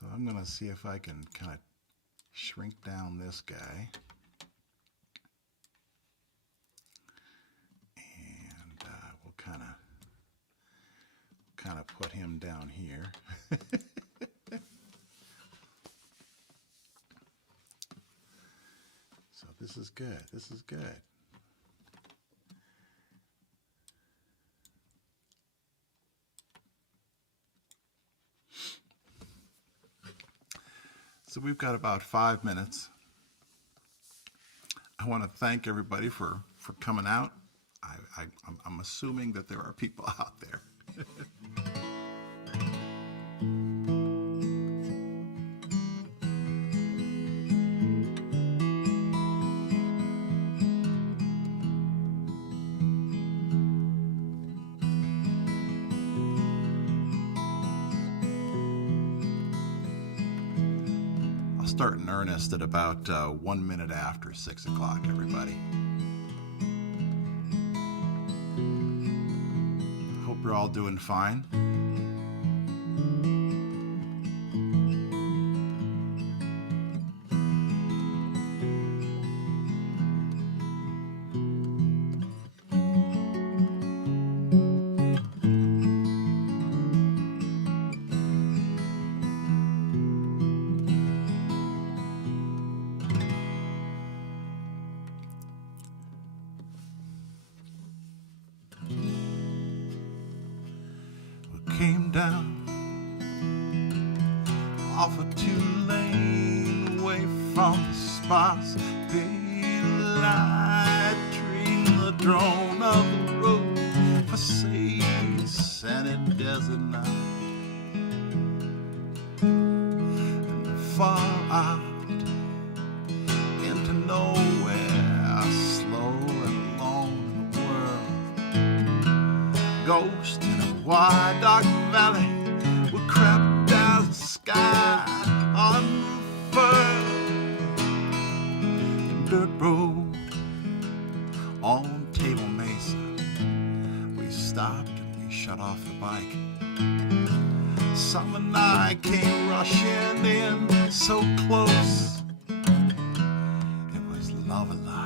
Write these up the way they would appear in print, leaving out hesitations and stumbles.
So I'm going to see if I can kind of shrink down this guy. And we'll kind of put him down here. So this is good. This is good. So we've got about 5 minutes. I want to thank everybody for coming out. I'm assuming that there are people out there. I'll start in earnest at about 1 minute after 6 o'clock, everybody. Hope you're all doing fine. Came down off a 2-lane away from the spots, pale light train, the drone of the road, for say sandy desert night, and far out into nowhere, slow and alone in the world, ghost in a wide dark valley will crept down the sky unfurled. Dirt road on Table Mesa, we stopped and we shut off the bike. Summer night came rushing in so close, it was love-alike.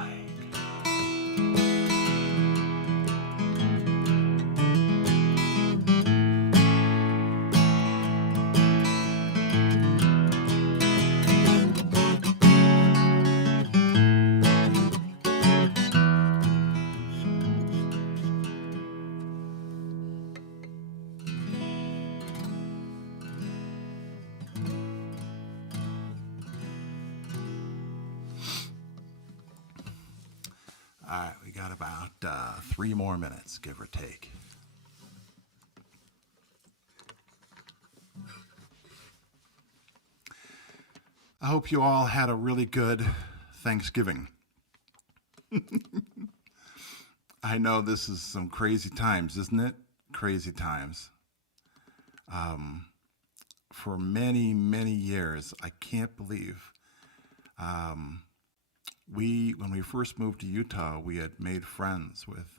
All right, we got about 3 more minutes, give or take. I hope you all had a really good Thanksgiving. I know this is some crazy times, isn't it? Crazy times. For many, many years, I can't believe when we first moved to Utah, we had made friends with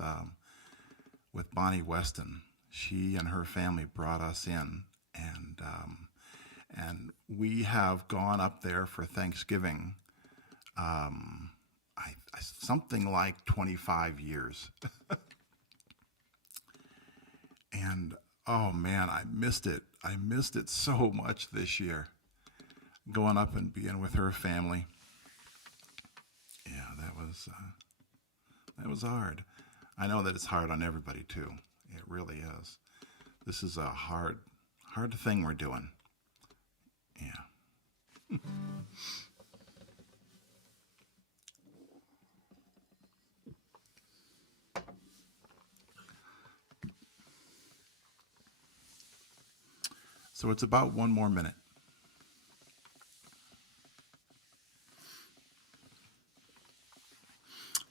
Bonnie Weston. She and her family brought us in, and we have gone up there for Thanksgiving. Something like 25 years, and oh man, I missed it. I missed it so much this year, going up and being with her family. Yeah, that was hard. I know that it's hard on everybody too. It really is. This is a hard thing we're doing. Yeah. So it's about 1 more minute.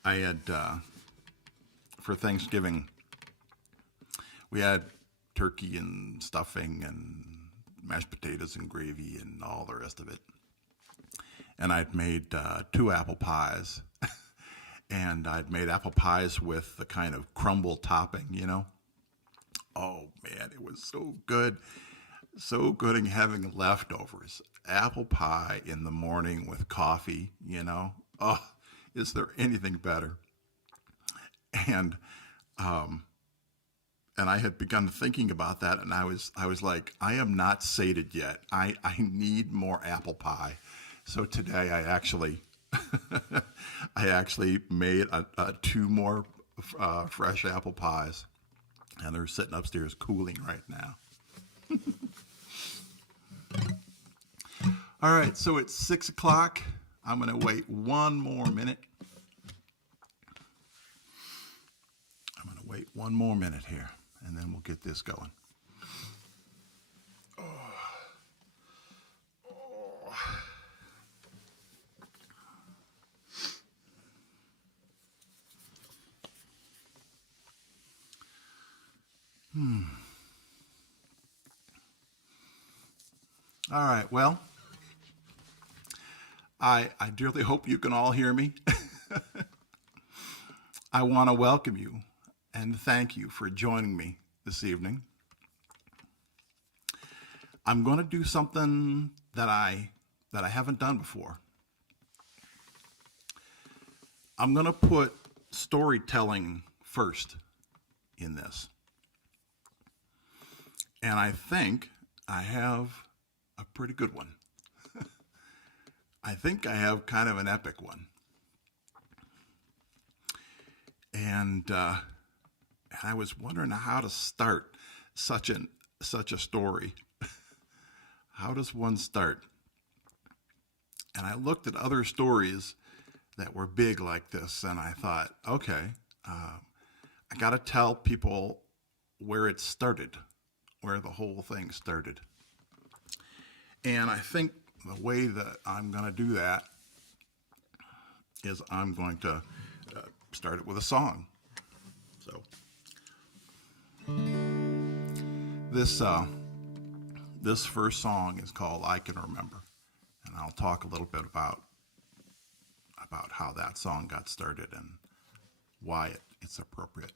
I had, for Thanksgiving, we had turkey and stuffing and mashed potatoes and gravy and all the rest of it. And I'd made 2 apple pies. And I'd made apple pies with the kind of crumble topping, you know. Oh, man, it was so good. So good at having leftovers. Apple pie in the morning with coffee, you know. Oh, is there anything better? And and I had begun thinking about that, and I was like, I am not sated yet. I need more apple pie. So today I actually made two more fresh apple pies, and they're sitting upstairs cooling right now. All right, so it's 6 o'clock. I'm going to wait one more minute. I'm going to wait one more minute here, and then we'll get this going. All right, well, I dearly hope you can all hear me. I want to welcome you and thank you for joining me this evening. I'm going to do something that I haven't done before. I'm going to put storytelling first in this. And I think I have a pretty good one. I think I have kind of an epic one. And I was wondering how to start such a story. How does one start? And I looked at other stories that were big like this, and I thought, okay, I got to tell people where it started, where the whole thing started. And I think the way that I'm going to do that is I'm going to start it with a song. So this first song is called "I Can Remember," and I'll talk a little bit about how that song got started and why it's appropriate.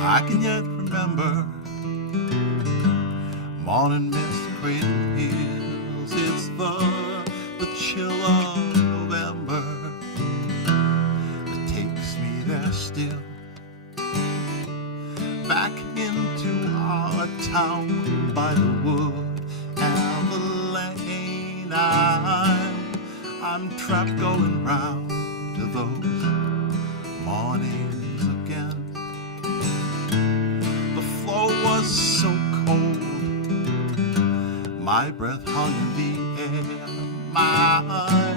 I can yet remember morning mist cradle hills. It's the chill of November that takes me there still, back into our town by the wood and the lane. I'm trapped going round to those mornings again. Was so cold, my breath hung in the air, my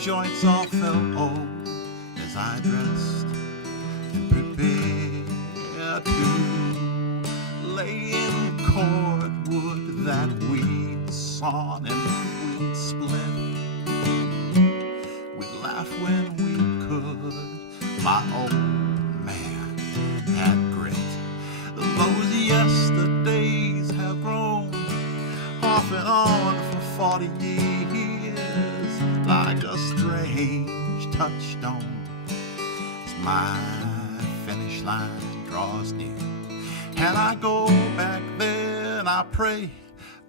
joints all felt old as I dressed and prepared to lay in cordwood that we'd sawn and we'd split. We'd laugh when we could, my old man had grit. Those yesterdays have grown off and on for 40 years, like a strange touchstone as my finish line draws near. And I go back there and I pray,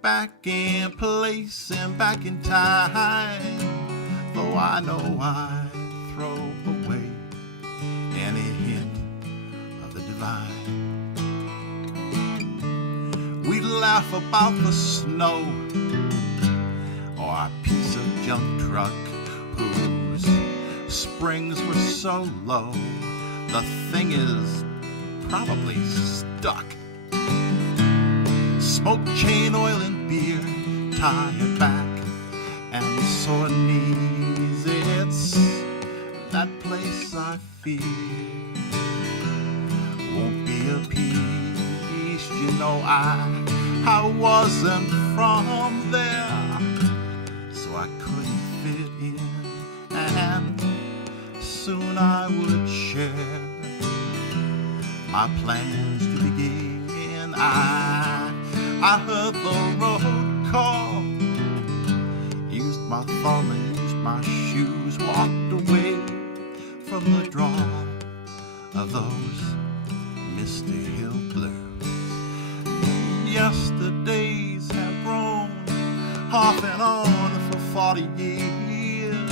back in place and back in time, though I know I throw away any hint of the divine. We laugh about the snow or a piece of junk truck whose springs were so low the thing is probably stuck. Smoke, chain oil, and beer, tired back and sore knees. It's that place I fear won't be a peace. You know I wasn't from there, so I couldn't fit in. soon I would share my plans to begin. I heard the road call, used my thumb and used my shoes, walked away from the draw of those misty hill blues. Yesterdays have grown off and on for 40 years,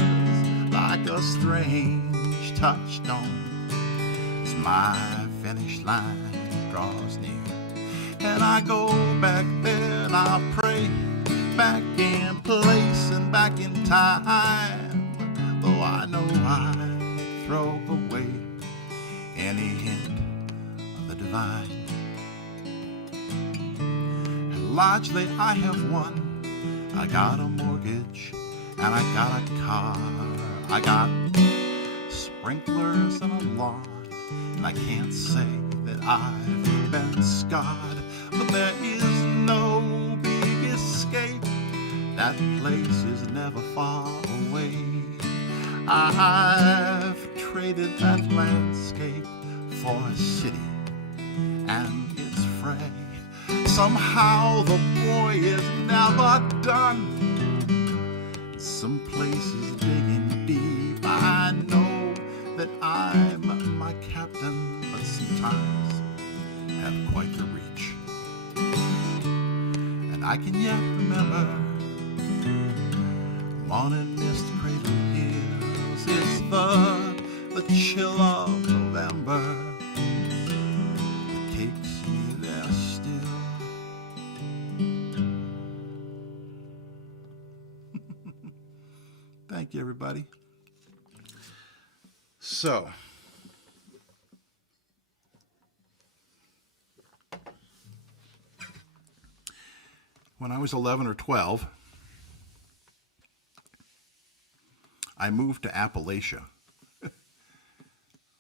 like a strange touchstone as my finish line draws near. And I go back there and I pray, back in place and back in time, though I know I throw away any hint of the divine. And largely I have won. I got a mortgage and I got a car. I got sprinklers and a lawn, and I can't say that I've been scarred, but there is no big escape. That place is never far away. I've traded that landscape for a city and its fray. Somehow the boy is never done. Some places digging deep. I know that I'm my captain, but sometimes have quite the reach. And I can yet remember morning mist cradle hills. It's the chill of November that takes me there still. Thank you, everybody. So, when I was 11 or 12, I moved to Appalachia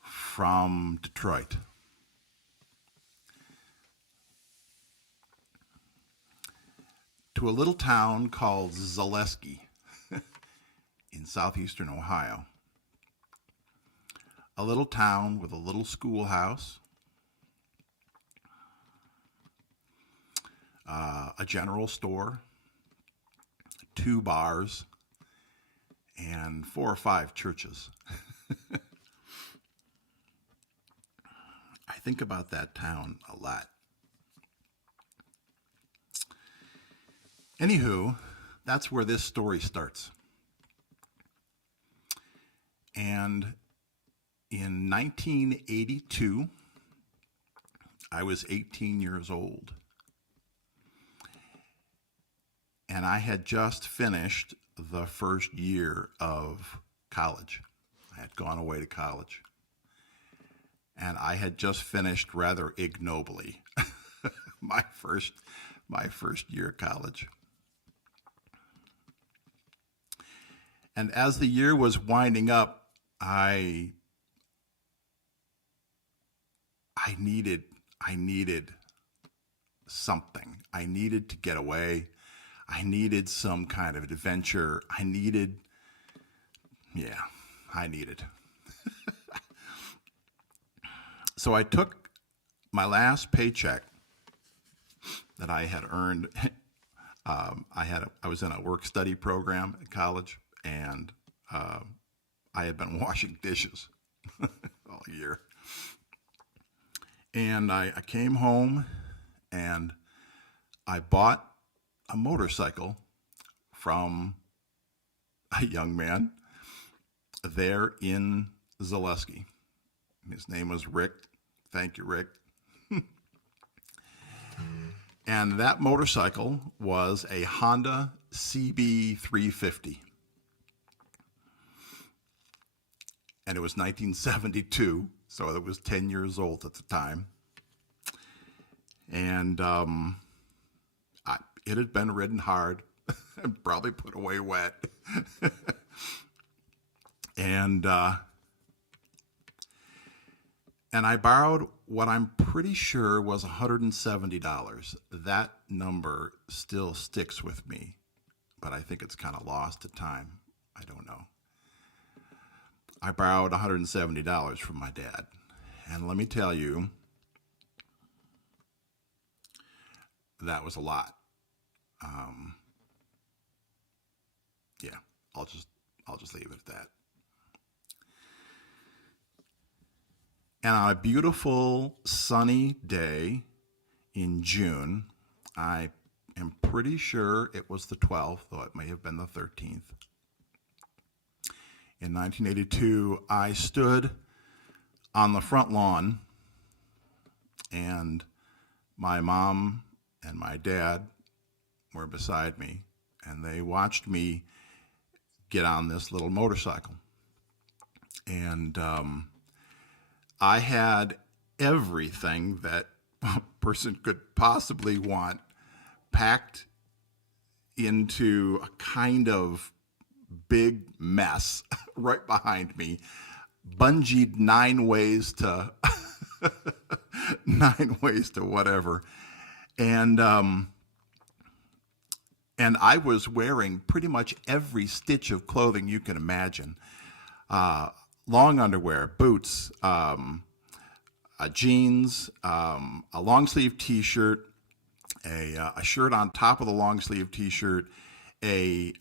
from Detroit. To a little town called Zaleski in southeastern Ohio. A little town with a little schoolhouse, a general store, 2 bars, and 4 or 5 churches. I think about that town a lot. Anywho, that's where this story starts. And in 1982, I was 18 years old. And I had just finished the first year of college. I had gone away to college. And I had just finished rather ignobly my first year of college. And as the year was winding up, I needed something. I needed to get away. I needed some kind of adventure. I needed. So I took my last paycheck that I had earned. I was in a work-study program at college, and I had been washing dishes all year. And I came home and I bought a motorcycle from a young man there in Zaleski. His name was Rick. Thank you, Rick. And that motorcycle was a Honda CB350. And it was 1972, so it was 10 years old at the time. And it had been ridden hard and probably put away wet. And I borrowed what I'm pretty sure was $170. That number still sticks with me, but I think it's kind of lost to time. I don't know. I borrowed $170 from my dad. And let me tell you, that was a lot. Um, yeah, I'll just leave it at that. And on a beautiful sunny day in June, I am pretty sure it was the 12th, though it may have been the 13th. In 1982, I stood on the front lawn, and my mom and my dad were beside me, and they watched me get on this little motorcycle. And I had everything that a person could possibly want packed into a kind of big mess right behind me, bungeed 9 ways to 9 ways to whatever, and I was wearing pretty much every stitch of clothing you can imagine: long underwear, boots, jeans, a long sleeve T-shirt, a shirt on top of the long sleeve T-shirt, a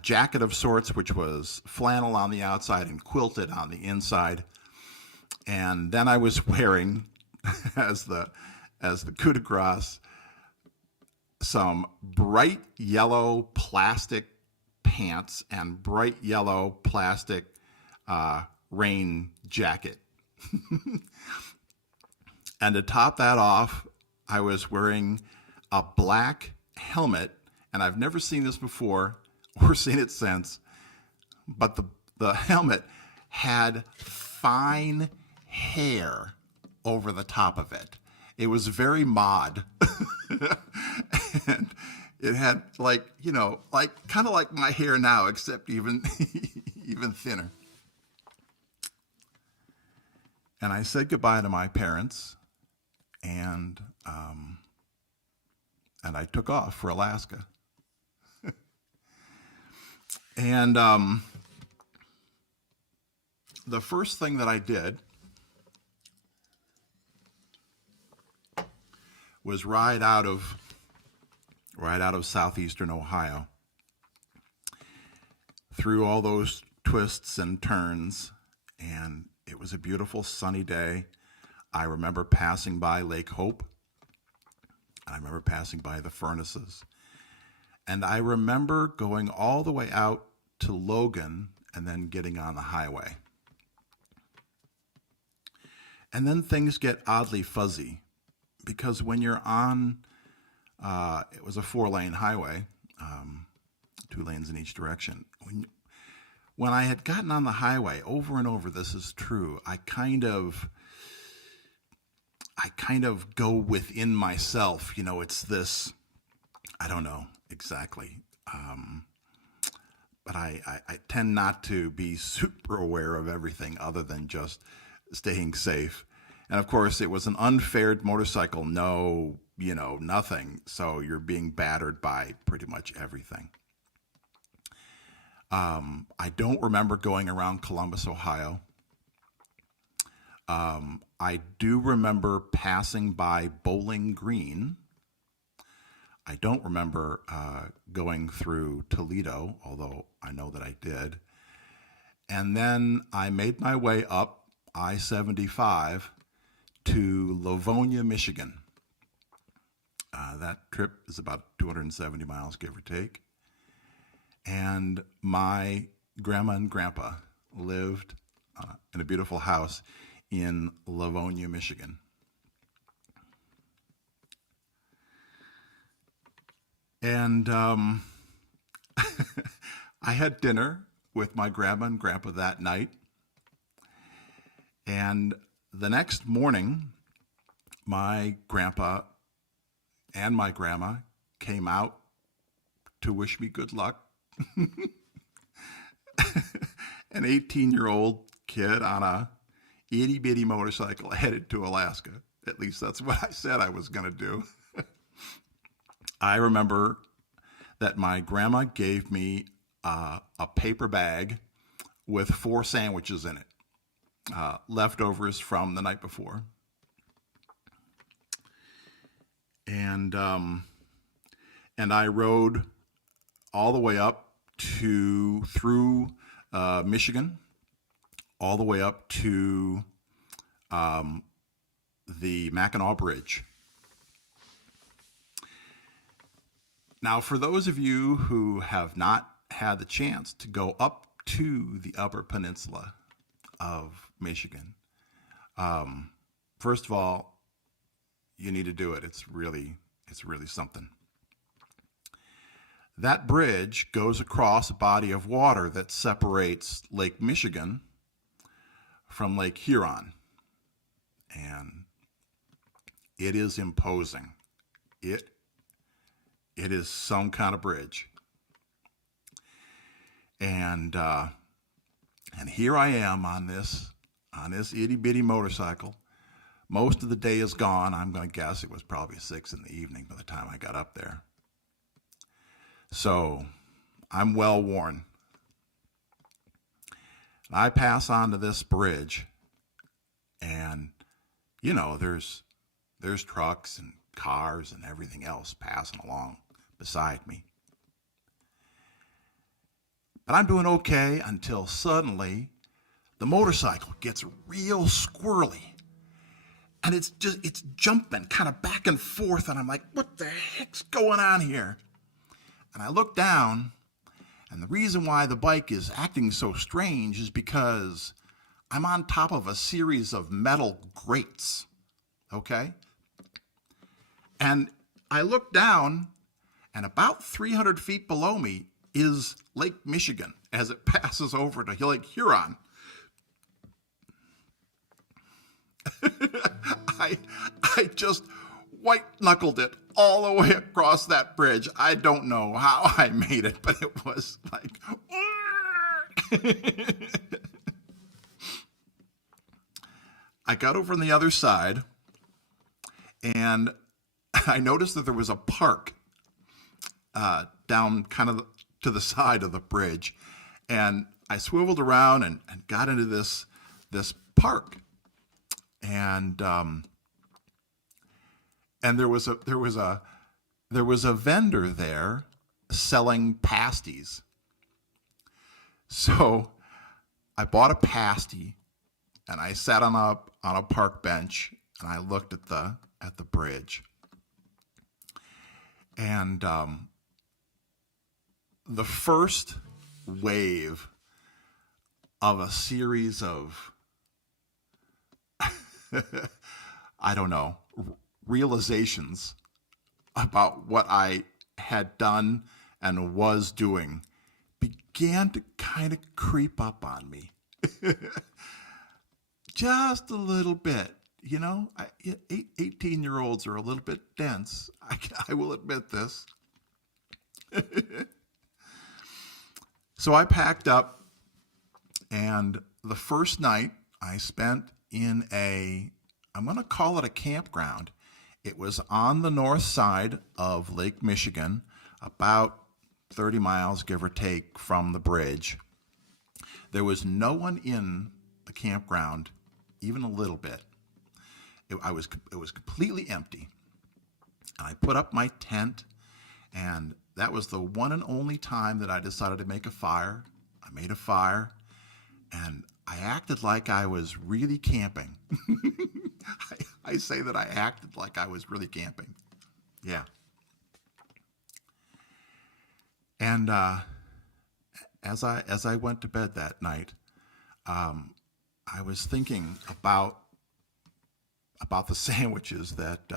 jacket of sorts, which was flannel on the outside and quilted on the inside. And then I was wearing, as the coup de grace, some bright yellow plastic pants and bright yellow plastic rain jacket. And to top that off, I was wearing a black helmet, and I've never seen this before or seen it since, but the helmet had fine hair over the top of it. It was very mod. And it had like kind of like my hair now, except even even thinner. And I said goodbye to my parents, and I took off for Alaska. And the first thing that I did was ride out of southeastern Ohio, through all those twists and turns, and it was a beautiful sunny day. I remember passing by Lake Hope. I remember passing by the furnaces. And I remember going all the way out to Logan and then getting on the highway. And then things get oddly fuzzy, because when you're on, it was a 4-lane highway, 2 lanes in each direction. When I had gotten on the highway over and over, this is true, I kind of go within myself. It's this, I don't know exactly, but I tend not to be super aware of everything other than just staying safe. And of course, it was an unfaired motorcycle, no, nothing. So you're being battered by pretty much everything. I don't remember going around Columbus, Ohio. I do remember passing by Bowling Green. I don't remember going through Toledo, although I know that I did. And then I made my way up I-75 to Livonia, Michigan. That trip is about 270 miles, give or take. And my grandma and grandpa lived in a beautiful house in Livonia, Michigan. And I had dinner with my grandma and grandpa that night. And the next morning, my grandpa and my grandma came out to wish me good luck. An 18-year-old kid on a itty-bitty motorcycle headed to Alaska. At least that's what I said I was going to do. I remember that my grandma gave me a paper bag with 4 sandwiches in it, leftovers from the night before. And I rode all the way up through Michigan, all the way up to the Mackinac Bridge. Now, for those of you who have not had the chance to go up to the Upper Peninsula of Michigan, first of all, you need to do it. It's really something. That bridge goes across a body of water that separates Lake Michigan from Lake Huron. And it is imposing. It is some kind of bridge. And here I am on this itty bitty motorcycle. Most of the day is gone. I'm going to guess it was probably 6 in the evening by the time I got up there. So I'm well worn. I pass onto this bridge, and there's trucks and cars and everything else passing along beside me. But I'm doing okay until suddenly the motorcycle gets real squirrely. And it's jumping kind of back and forth, and I'm like, what the heck's going on here? And I look down, and the reason why the bike is acting so strange is because I'm on top of a series of metal grates, okay? And I look down, and about 300 feet below me is Lake Michigan as it passes over to Lake Huron. I just white-knuckled it all the way across that bridge. I don't know how I made it, but it was like... I got over on the other side, and I noticed that there was a park down kind of to the side of the bridge. And I swiveled around and got into this park. And there was a vendor there selling pasties. So I bought a pasty, and I sat on a park bench, and I looked at the bridge. And the first wave of a series of I don't know, realizations about what I had done and was doing began to kind of creep up on me. Just a little bit, 18-year-olds are a little bit dense. I will admit this. So I packed up, and the first night I spent in I'm going to call it a campground. It was on the north side of Lake Michigan, about 30 miles, give or take, from the bridge. There was no one in the campground, even a little bit. It was completely empty. And I put up my tent, and that was the one and only time that I decided to make a fire. I made a fire, and I acted like I was really camping. I say that I acted like I was really camping. Yeah. And as I went to bed that night, I was thinking about the sandwiches that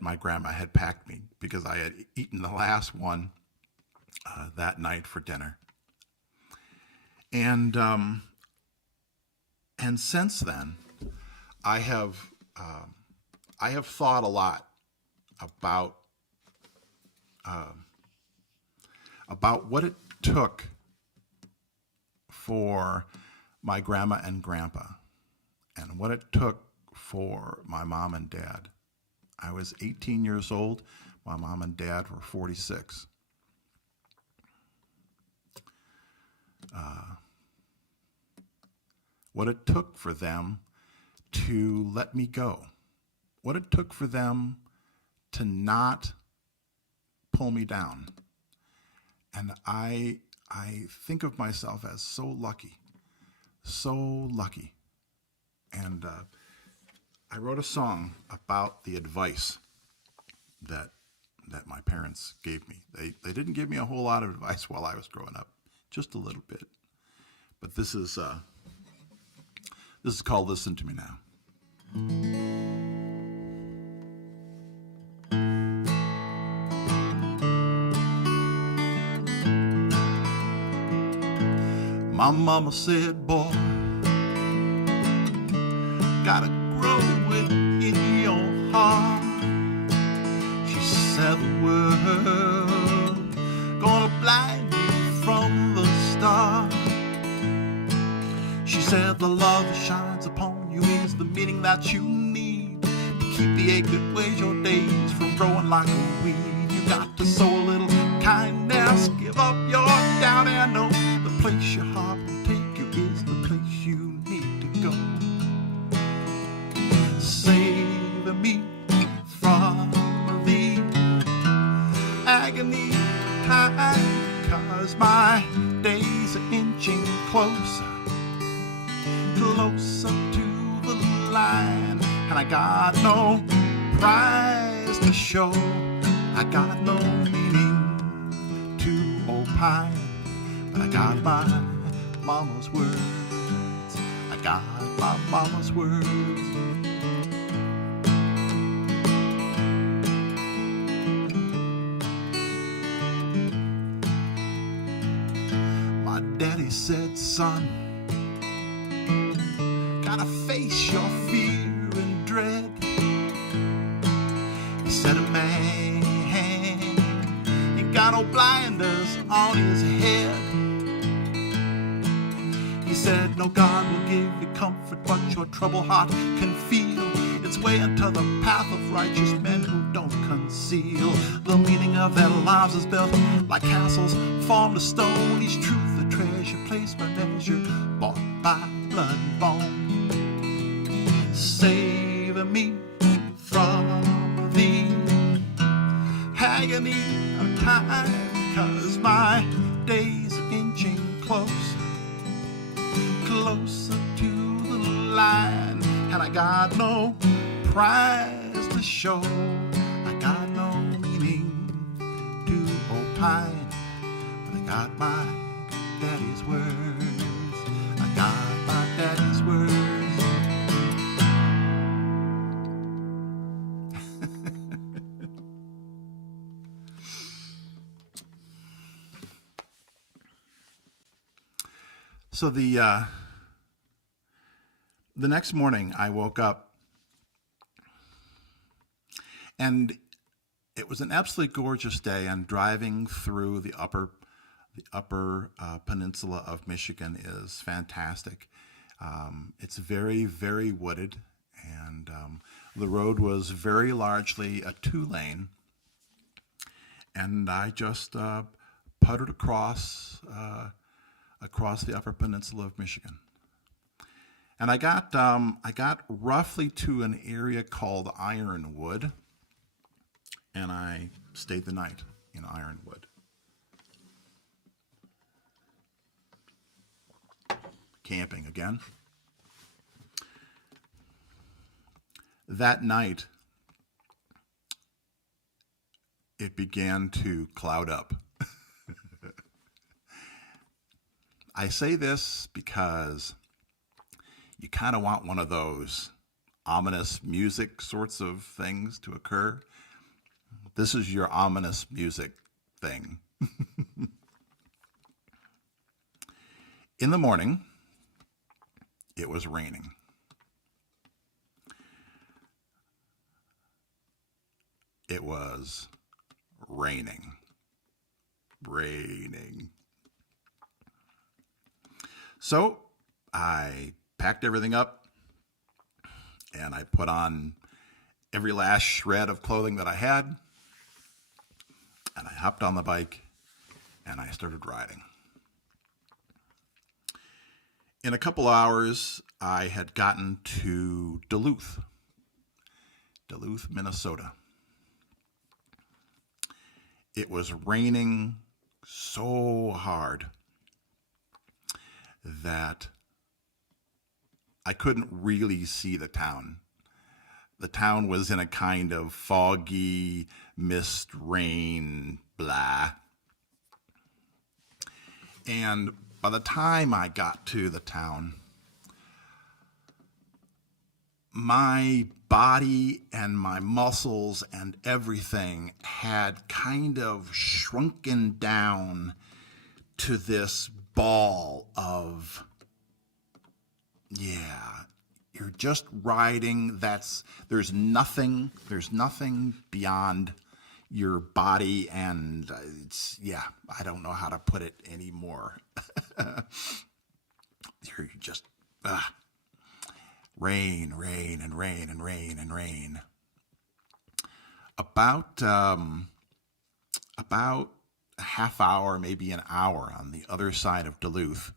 my grandma had packed me, because I had eaten the last one that night for dinner. And since then, I have thought a lot about what it took for my grandma and grandpa, and what it took for my mom and dad. I was 18 years old. My mom and dad were 46. what it took for them to let me go, what it took for them to not pull me down. And I think of myself as so lucky, so lucky. And I wrote a song about the advice that my parents gave me. They didn't give me a whole lot of advice while I was growing up, just a little bit. But this is called "Listen to Me Now." My mama said, boy, gotta grow it in your heart. She said the world gonna blind you from the start. She said the love that shines upon you is the meaning that you need to keep the ache that weighs your days from growing like a weed. You got to sow a little kindness, give up your doubt, and know the place your heart will take you is the place you need to go. Save me from the agony time, 'cause my days are inching closer, closer to the line, and I got no prize to show. I got no meaning to opine, but I got my mama's words. I got my mama's words. My daddy said, son, gotta face your fear and dread. He said, a man ain't got no blinders on his head. He said, no God will give you comfort, but your troubled heart can feel its way into the path of righteous men who don't conceal. The meaning of their lives is built like castles formed of stone, each truth a treasure, placed by measure, bought by blood and bone. Save me from the agony of time, 'cause my days are inching closer, closer to the line, and I got no prize to show. I got no meaning to opine, but I got my daddy's words. I got my daddy's words. So the next morning I woke up, and it was an absolutely gorgeous day. And driving through the upper peninsula of Michigan is fantastic. It's very, very wooded, and the road was very largely a 2-lane. And I just puttered across the upper peninsula of Michigan. And I got roughly to an area called Ironwood, and I stayed the night in Ironwood. Camping again. That night, it began to cloud up. I say this because you kind of want one of those ominous music sorts of things to occur. This is your ominous music thing. In the morning, it was raining. It was raining. So I packed everything up, and I put on every last shred of clothing that I had, and I hopped on the bike, and I started riding. In a couple hours, I had gotten to Duluth, Minnesota. It was raining so hard that I couldn't really see the town. The town was in a kind of foggy mist, rain, blah. And by the time I got to the town, my body and my muscles and everything had kind of shrunken down to this ball of, yeah, you're just riding. There's nothing beyond your body, and I don't know how to put it anymore. You're just rain and rain and rain and rain. About a half hour, maybe an hour on the other side of Duluth,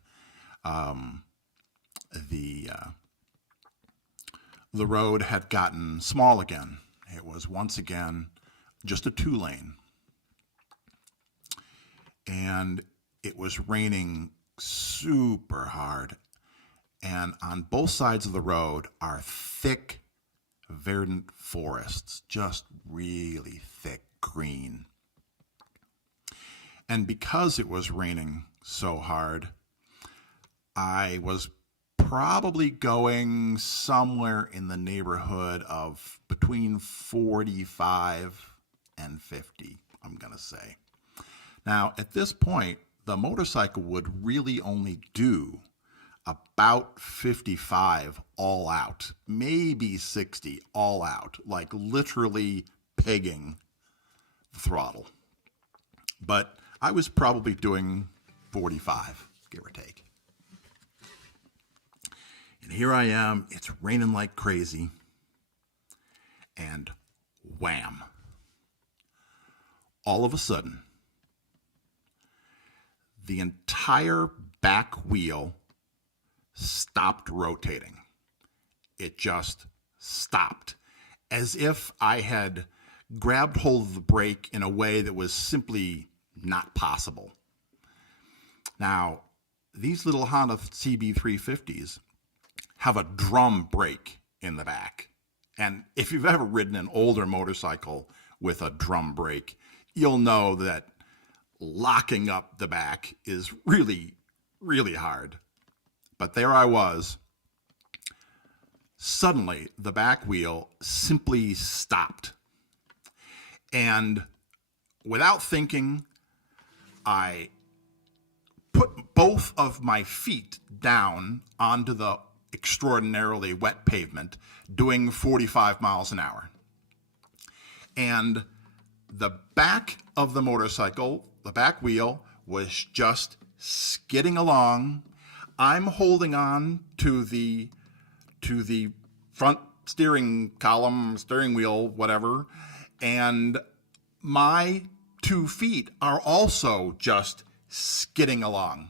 the road had gotten small again. It was once again just a 2-lane. And it was raining super hard. And on both sides of the road are thick, verdant forests, just really thick green. And because it was raining so hard, I was probably going somewhere in the neighborhood of between 45 and 50, I'm going to say. Now, at this point, the motorcycle would really only do about 55 all out, maybe 60 all out, like literally pegging the throttle. But I was probably doing 45, give or take. And here I am, it's raining like crazy, and wham. All of a sudden, the entire back wheel stopped rotating. It just stopped, as if I had grabbed hold of the brake in a way that was simply not possible. Now, these little Honda CB350s have a drum brake in the back. And if you've ever ridden an older motorcycle with a drum brake, you'll know that locking up the back is really, really hard. But there I was. Suddenly, the back wheel simply stopped. And without thinking, I put both of my feet down onto the extraordinarily wet pavement, doing 45 miles an hour. And the back of the motorcycle, the back wheel, was just skidding along. I'm holding on to the front steering column, steering wheel, whatever, and my 2 feet are also just skidding along.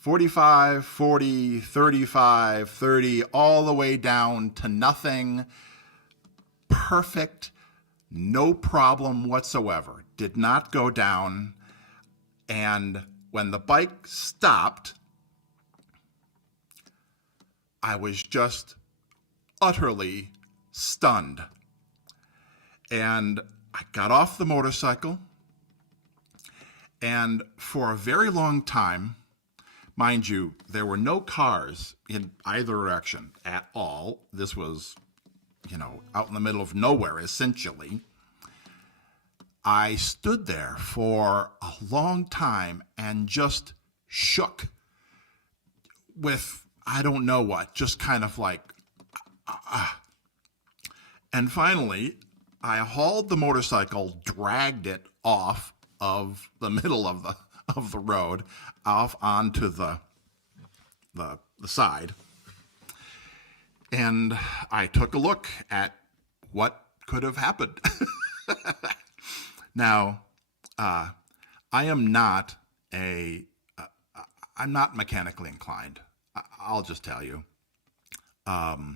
45, 40, 35, 30, all the way down to nothing. Perfect, no problem whatsoever. Did not go down. And when the bike stopped, I was just utterly stunned. And I got off the motorcycle, and for a very long time, mind you, there were no cars in either direction at all. This was, out in the middle of nowhere, essentially. I stood there for a long time and just shook with, I don't know what, just kind of like, And finally, I hauled the motorcycle, dragged it off of the middle of the road, off onto the side. And I took a look at what could have happened. Now, I'm not mechanically inclined. I'll just tell you. But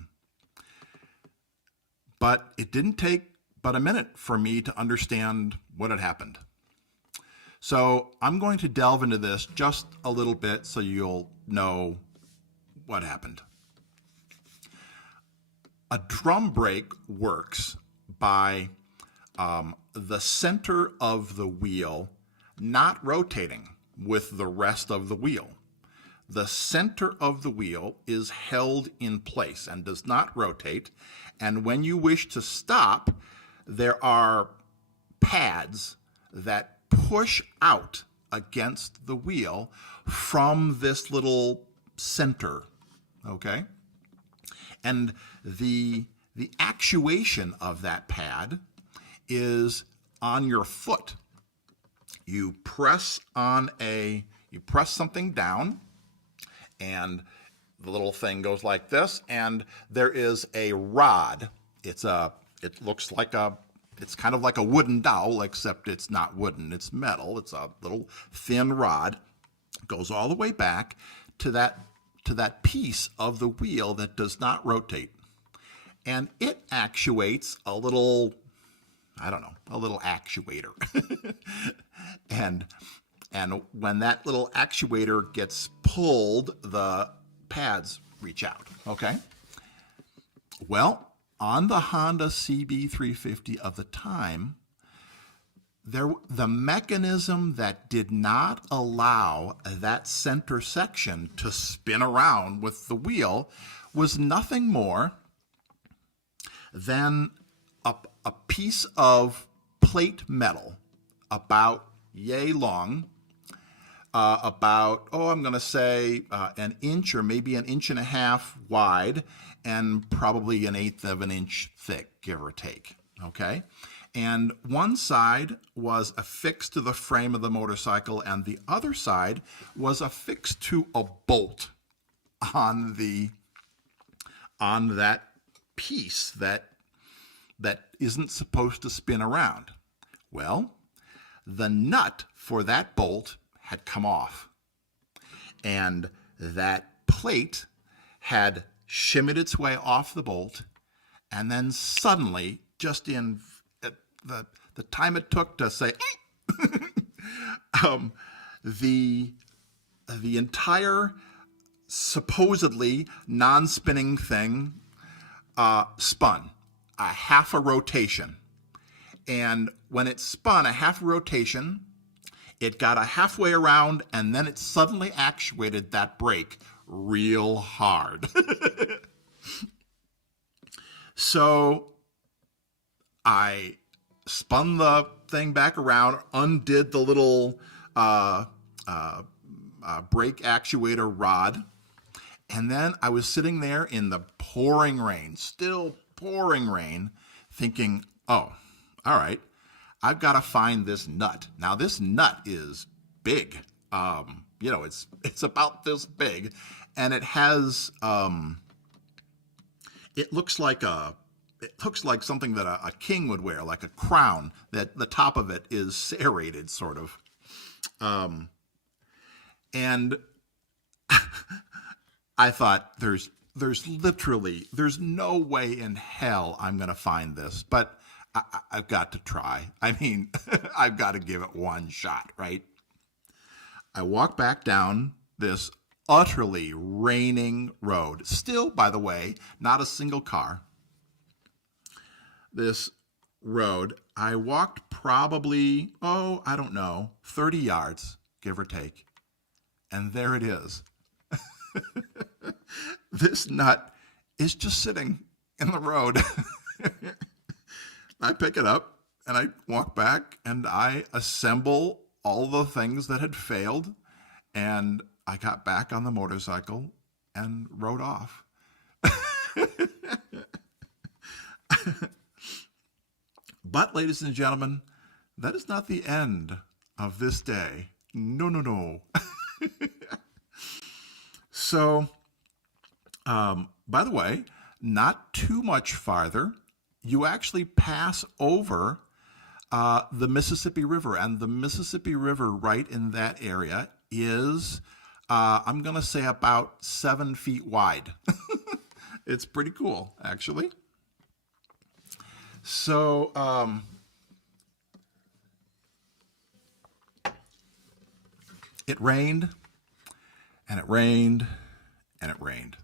it didn't take but a minute for me to understand what had happened. So I'm going to delve into this just a little bit so you'll know what happened. A drum brake works by the center of the wheel not rotating with the rest of the wheel. The center of the wheel is held in place and does not rotate. And when you wish to stop, there are pads that push out against the wheel from this little center, okay? And the actuation of that pad is on your foot. You press something down, and the little thing goes like this, and there is a rod. It's kind of like a wooden dowel, except it's not wooden, it's metal. It's a little thin rod. It goes all the way back to that piece of the wheel that does not rotate. And it actuates a little actuator. And when that little actuator gets pulled, the pads reach out, okay? Well, on the Honda CB350 of the time, the mechanism that did not allow that center section to spin around with the wheel was nothing more than a piece of plate metal about yay long, I'm going to say an inch or maybe an inch and a half wide, and probably 1/8 of an inch thick, give or take, okay? And one side was affixed to the frame of the motorcycle, and the other side was affixed to a bolt on that piece that isn't supposed to spin around. Well, the nut for that bolt had come off, and that plate had shimmied its way off the bolt, and then suddenly, just in the time it took to say the entire supposedly non-spinning thing spun a half a rotation. And when it spun a half a rotation, it got a halfway around, and then it suddenly actuated that brake real hard. So I spun the thing back around, undid the little brake actuator rod, and then I was sitting there in the pouring rain, still pouring rain, thinking, oh, all right, I've got to find this nut. Now, this nut is big. It's about this big, and it has it looks like something that a king would wear, like a crown, that the top of it is serrated, sort of. And I thought, there's no way in hell I'm going to find this, but I've got to try. I mean, I've got to give it one shot, right? I walk back down this utterly raining road. Still, by the way, not a single car. This road, I walked probably, 30 yards, give or take. And there it is. This nut is just sitting in the road. I pick it up and I walk back and I assemble all the things that had failed, and I got back on the motorcycle and rode off. But, ladies and gentlemen, that is not the end of this day. No. So, by the way, not too much farther, you actually pass over the Mississippi River, and the Mississippi River right in that area is, I'm going to say, about 7 feet wide. It's pretty cool, actually. So, it rained, and it rained, and it rained.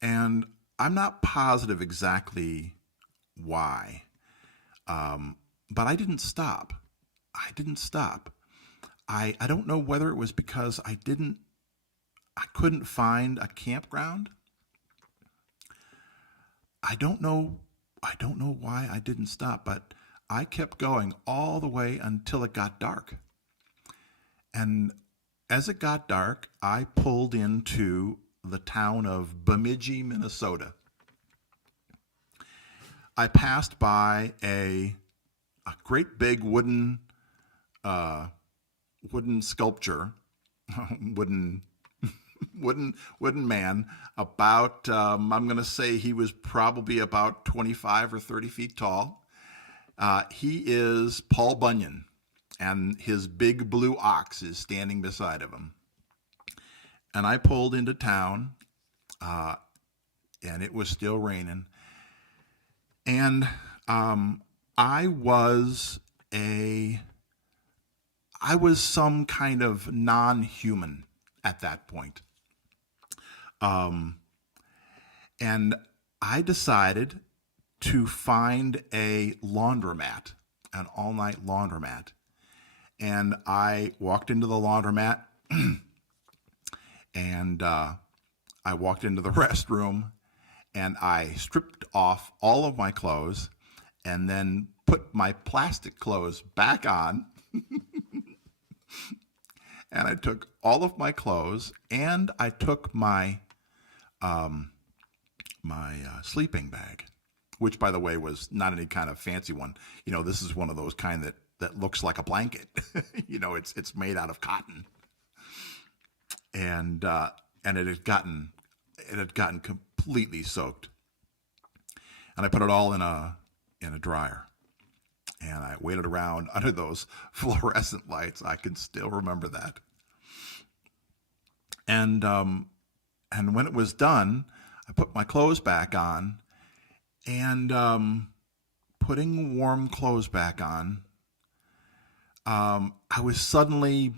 And I'm not positive exactly why, but I didn't stop. I didn't stop. I don't know whether it was because I couldn't find a campground. I don't know why I didn't stop, but I kept going all the way until it got dark. And as it got dark, I pulled into the town of Bemidji, Minnesota. I passed by a great big wooden sculpture, wooden wooden man. About I'm going to say he was probably about 25 or 30 feet tall. He is Paul Bunyan, and his big blue ox is standing beside of him. And I pulled into town, and it was still raining. And I was some kind of non-human at that point. And I decided to find a laundromat, an all-night laundromat. And I walked into the laundromat, and I walked into the restroom, and I stripped off all of my clothes and then put my plastic clothes back on. And I took all of my clothes, and I took my sleeping bag, which, by the way, was not any kind of fancy one. This is one of those kind that looks like a blanket. It's made out of cotton, and it had gotten completely soaked. And I put it all in a dryer, and I waited around under those fluorescent lights. I can still remember that. And when it was done, I put my clothes back on, and putting warm clothes back on, I was suddenly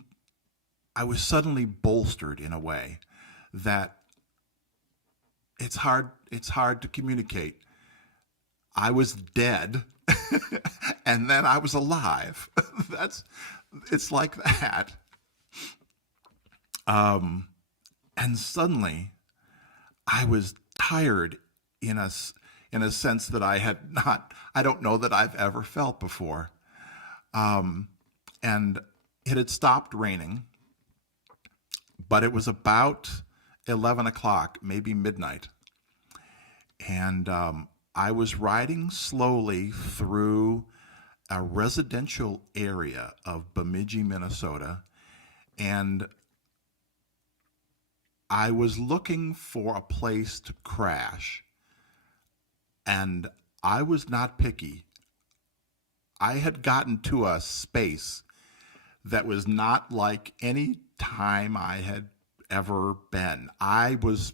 bolstered in a way that it's hard to communicate. I was dead, and then I was alive. It's like that. And suddenly, I was tired in a sense that I don't know that I've ever felt before. And it had stopped raining, but it was about 11 o'clock, maybe midnight. And I was riding slowly through a residential area of Bemidji, Minnesota, and I was looking for a place to crash. And I was not picky. I had gotten to a space that was not like any time I had ever been. I was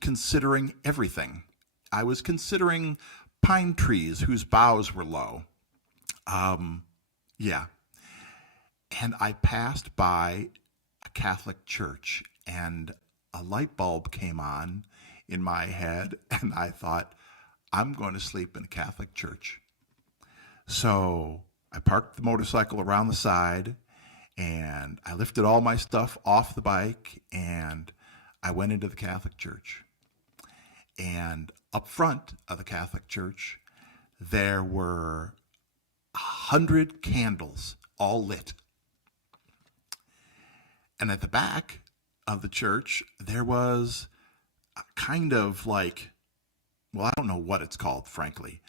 considering everything. I was considering pine trees whose boughs were low. Yeah. And I passed by a Catholic church, and a light bulb came on in my head, and I thought, I'm going to sleep in a Catholic church. So I parked the motorcycle around the side, and I lifted all my stuff off the bike, and I went into the Catholic church. And up front of the Catholic church, there were 100 candles all lit. And at the back of the church, there was a kind of like, well, I don't know what it's called, frankly,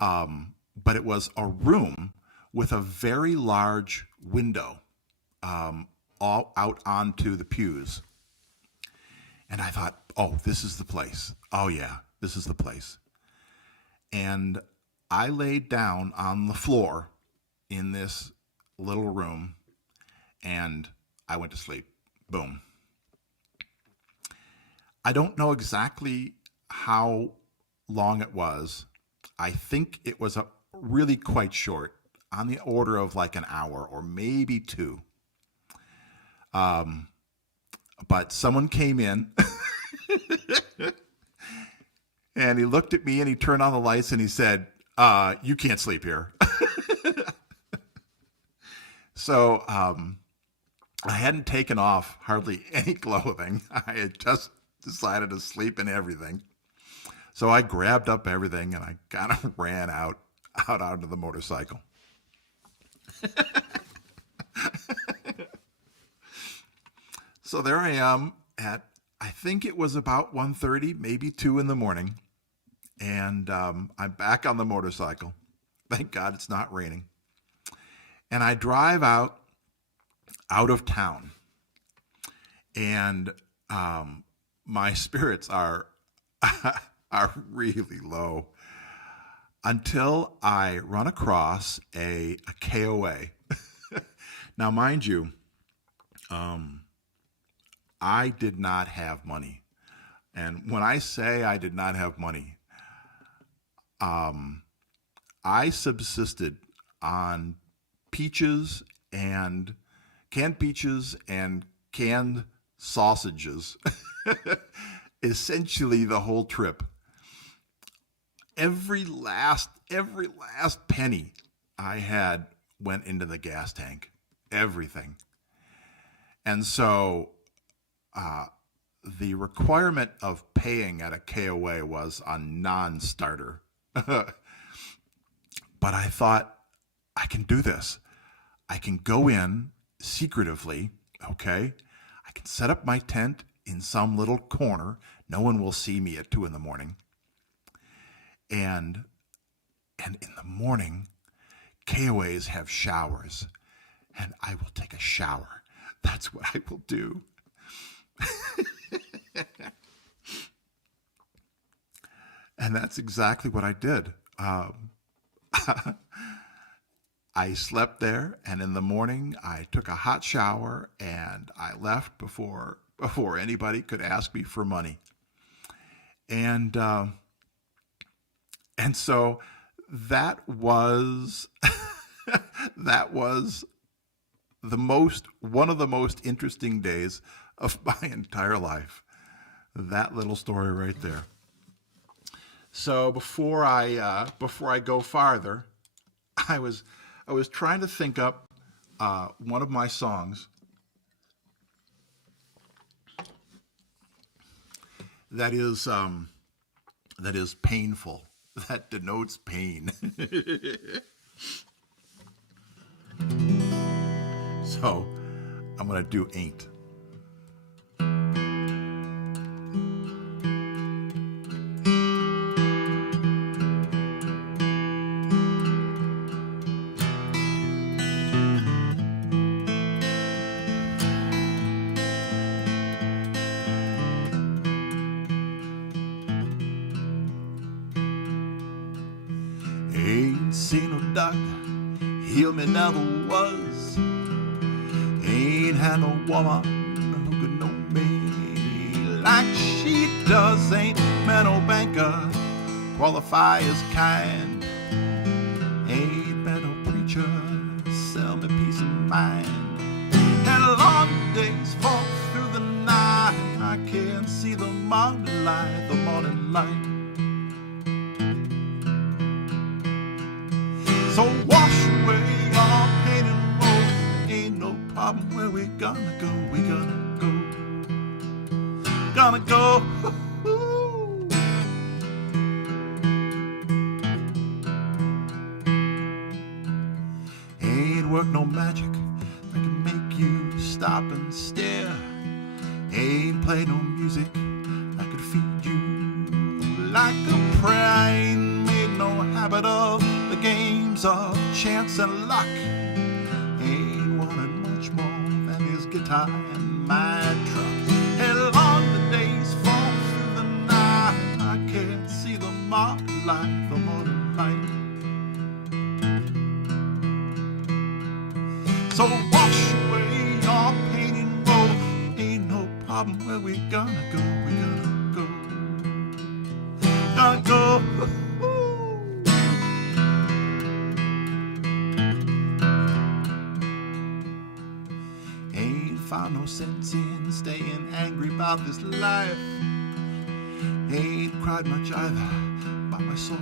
but it was a room with a very large window all out onto the pews. And I thought, oh, this is the place. Oh, yeah, this is the place. And I laid down on the floor in this little room, and I went to sleep. Boom. I don't know exactly how long it was. I think it was really quite short, on the order of like an hour or maybe two. But someone came in and he looked at me and he turned on the lights and he said, you can't sleep here. So I hadn't taken off hardly any clothing. I had just decided to sleep in everything. So I grabbed up everything and I kind of ran out onto the motorcycle. So there I am at, I think it was about 1:30, maybe 2 in the morning. And I'm back on the motorcycle. Thank God it's not raining. And I drive out of town. And my spirits are really low until I run across a KOA. Now, mind you, I did not have money. And when I say I did not have money, I subsisted on peaches and canned peaches and canned sausages, essentially the whole trip. Every last penny I had went into the gas tank, everything. And so the requirement of paying at a KOA was a non-starter. But I thought, I can do this. I can go in secretively, okay? I can set up my tent in some little corner. No one will see me at 2 in the morning. And in the morning, KOAs have showers, and I will take a shower. That's what I will do. And that's exactly what I did. I slept there, and in the morning, I took a hot shower, and I left before anybody could ask me for money. And so that was one of the most interesting days of my entire life. That little story right there. So before I go farther, I was trying to think up one of my songs that is painful, that denotes pain. So I'm gonna do Ain't. Ain't seen no doctor heal me, never was. Ain't had no woman who could know me like she does. Ain't met no banker qualify as kind. Ain't met no preacher sell me peace of mind. And long days fall through the night, I can't see the morning light, the morning light. So wash away all pain and woe. Ain't no problem where we gonna go. We gonna go. Ain't work no magic that can make you stop and stare. Ain't play no music that could feed you like a prayer. Ain't made no habit of the games of chance and luck. Ain't wanted much more than his guitar and my truck. And long the days fall through the night, I can't see the morning light, the morning light. So wash away your pain and woe. Ain't no problem where we gonna go. We gonna found no sense in staying angry about this life. Ain't cried much either about my sorrows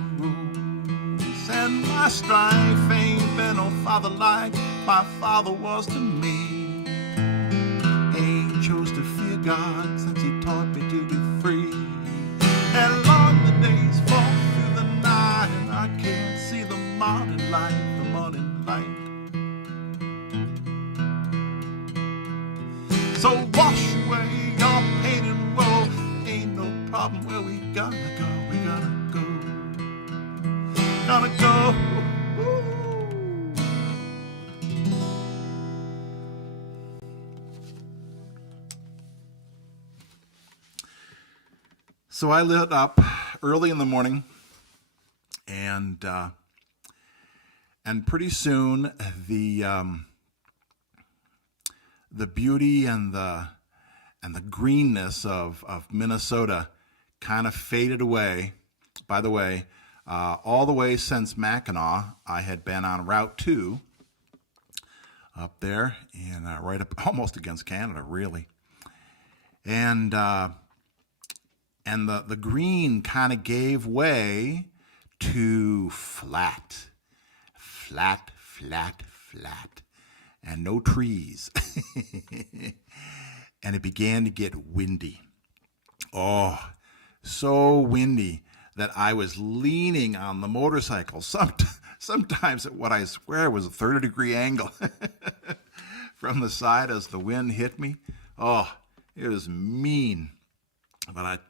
and my strife. Ain't been no father like my father was to me. Ain't chose to fear God since he taught me to be free. And long the days fall through the night, and I can't see the morning light, the morning light. So wash away your pain and woe. Ain't no problem where we gotta go. We gotta go. Gotta go. Woo. So I lit up early in the morning, and pretty soon the beauty and the greenness of Minnesota kind of faded away. By the way, all the way since Mackinac, I had been on Route 2 up there, and right up almost against Canada, really. And the green kind of gave way to flat, and no trees. And it began to get windy. Oh, so windy that I was leaning on the motorcycle, sometimes at what I swear was a 30-degree angle from the side as the wind hit me. Oh, it was mean. But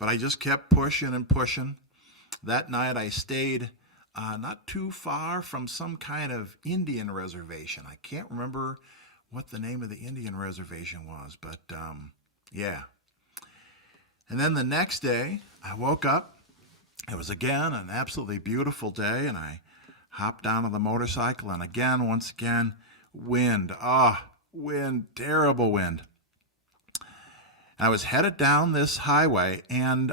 I just kept pushing and pushing. That night I stayed not too far from some kind of Indian reservation. I can't remember what the name of the Indian reservation was, but yeah. And then the next day I woke up. It was again an absolutely beautiful day, and I hopped down on the motorcycle, and once again, wind. Wind, terrible wind. I was headed down this highway, and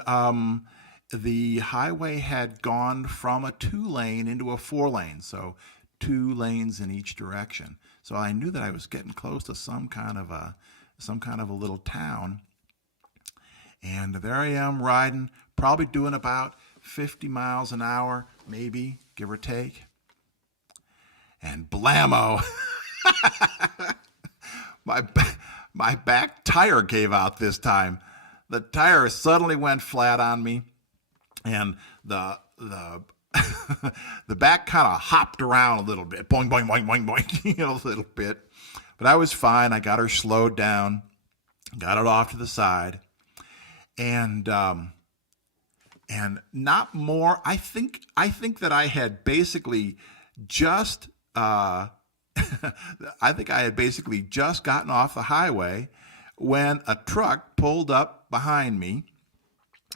the highway had gone from a 2-lane into a 4-lane, so 2 lanes in each direction. So I knew that I was getting close to some kind of a little town. And there I am riding, probably doing about 50 miles an hour, maybe, give or take. And blammo! My back tire gave out this time. The tire suddenly went flat on me, and the the back kind of hopped around a little bit, boing, boing, boing, boing, boing, a little bit. But I was fine. I got her slowed down, got it off to the side, and not more. I think that I had basically just. I think I had basically just gotten off the highway when a truck pulled up behind me,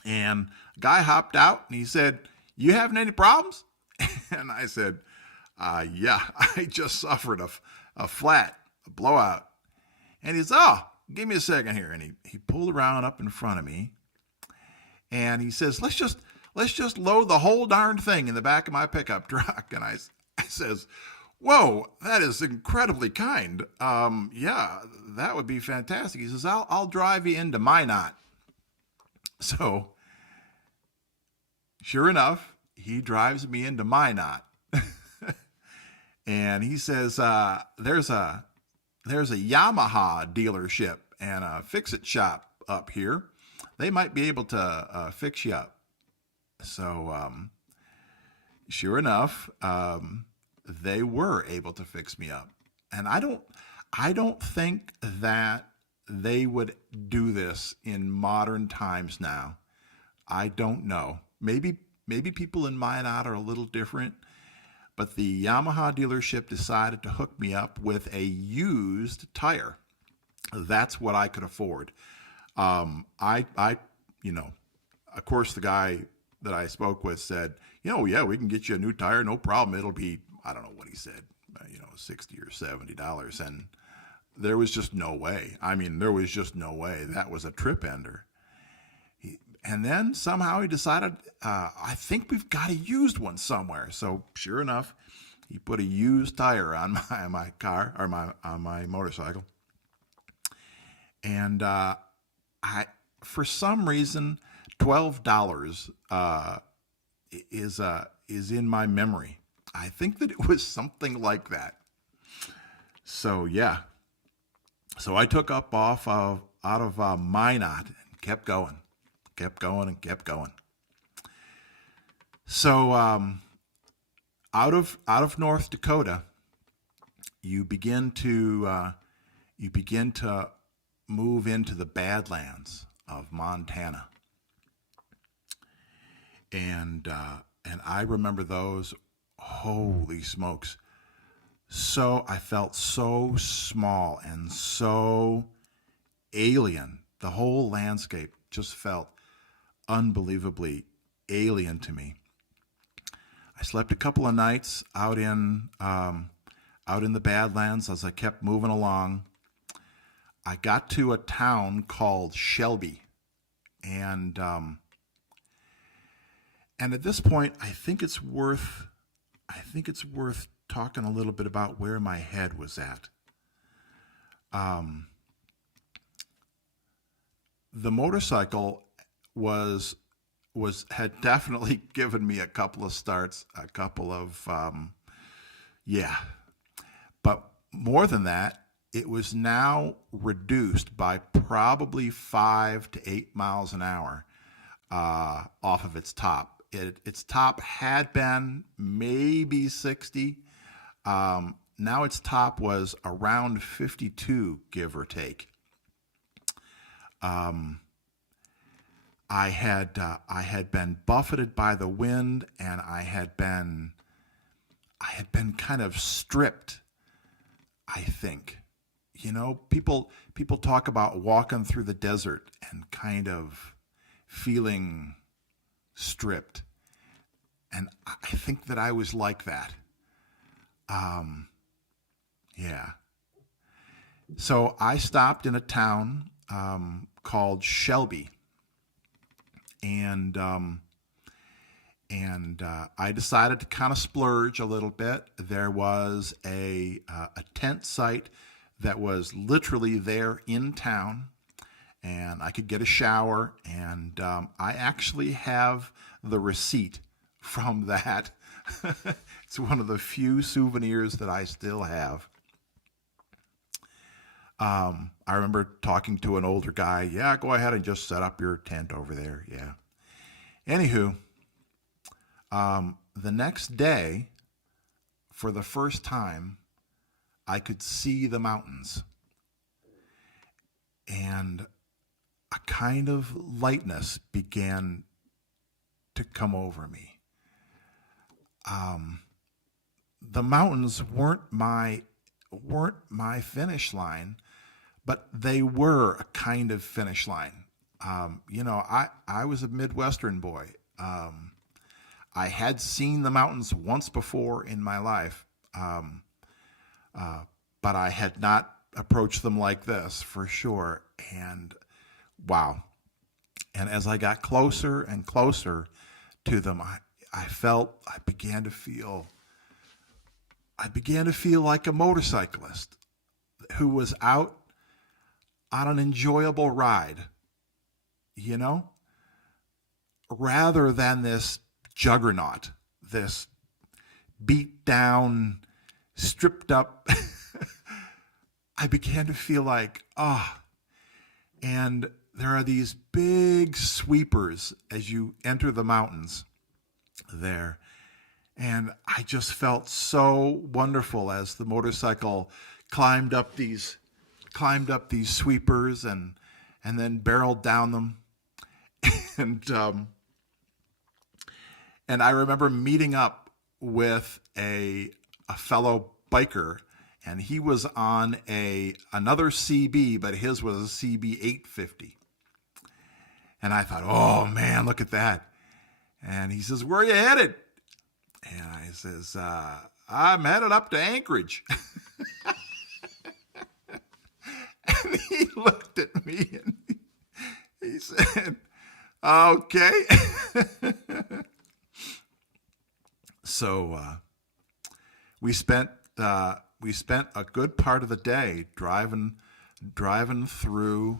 and a guy hopped out and he said, "You having any problems?" And I said, "Yeah, I just suffered a blowout." And he said, "Oh, give me a second here." And he pulled around up in front of me, and he says, let's just load the whole darn thing in the back of my pickup truck." And I says, "Whoa, that is incredibly kind. Yeah, that would be fantastic." He says, I'll drive you into Minot." So, sure enough, he drives me into Minot. And he says, there's a Yamaha dealership and a fix-it shop up here. They might be able to fix you up. So, sure enough, they were able to fix me up. And I don't think that they would do this in modern times now. I don't know. Maybe people in Minot are a little different, but the Yamaha dealership decided to hook me up with a used tire. That's what I could afford. Of course, the guy that I spoke with said, "Yeah, we can get you a new tire, no problem. It'll be," I don't know what he said, $60 or $70. And there was just no way. There was just no way. That was a trip ender. And then somehow he decided, I think we've got a used one somewhere. So sure enough, he put a used tire on my car, or on my motorcycle. And I, for some reason, $12 is in my memory. I think that it was something like that. So yeah, so I took up off of out of Minot and kept going, and kept going. So out of North Dakota, you begin to move into the Badlands of Montana, and I remember those. Holy smokes! So I felt so small and so alien. The whole landscape just felt unbelievably alien to me. I slept a couple of nights out in the Badlands as I kept moving along. I got to a town called Shelby, and at this point, I think it's worth talking a little bit about where my head was at. The motorcycle was had definitely given me a couple of starts, a couple of yeah, but more than that, it was now reduced by probably 5 to 8 miles an hour off of its top. Its top had been maybe 60. Now its top was around 52, give or take. I had been buffeted by the wind, and I had been kind of stripped. I think, people talk about walking through the desert and kind of feeling stripped, and I think that I was like that. Yeah. So I stopped in a town called Shelby, and I decided to kind of splurge a little bit. There was a tent site that was literally there in town, and I could get a shower. And I actually have the receipt from that. It's one of the few souvenirs that I still have. I remember talking to an older guy. Yeah, go ahead and just set up your tent over there. Yeah. Anywho, the next day, for the first time, I could see the mountains, and a kind of lightness began to come over me. The mountains weren't my finish line, but they were a kind of finish line. I was a Midwestern boy. I had seen the mountains once before in my life, but I had not approached them like this for sure. And wow. And as I got closer and closer to them, I began to feel like a motorcyclist who was out on an enjoyable ride, rather than this juggernaut, this beat down, stripped up. I began to feel like, and there are these big sweepers as you enter the mountains there. And I just felt so wonderful as the motorcycle climbed up these sweepers and then barreled down them. And I remember meeting up with a fellow biker, and he was on another CB, but his was a CB 850. And I thought, oh man, look at that. And he says, where are you headed? And I says, I'm headed up to Anchorage. And he looked at me and he said, okay. So we spent a good part of the day driving driving through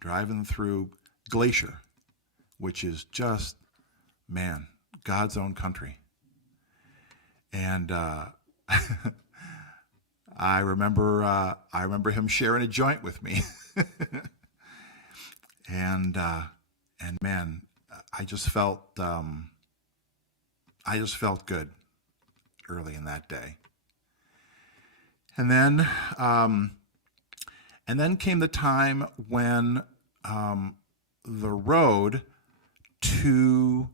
driving through Glacier, which is just, man, God's own country. And I remember him sharing a joint with me, and man, I just felt good early in that day. And then came the time when the road to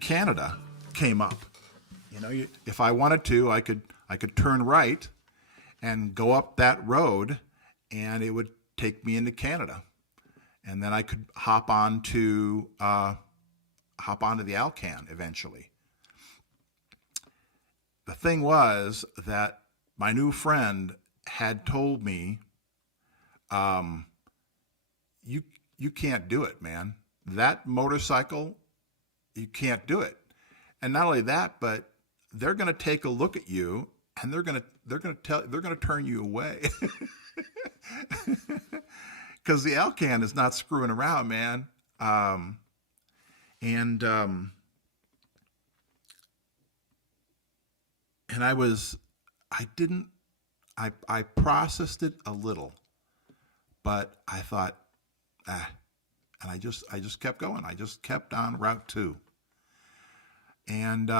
Canada came up. You know, if I wanted to, I could turn right and go up that road, and it would take me into Canada, and then I could hop onto the Alcan eventually. The thing was that my new friend had told me, you can't do it, man. That motorcycle, you can't do it. And not only that, but they're going to take a look at you, and they're going to turn you away. Because the Alcan is not screwing around, man. I processed it a little, but I thought, and I just kept going. I just kept on Route 2. And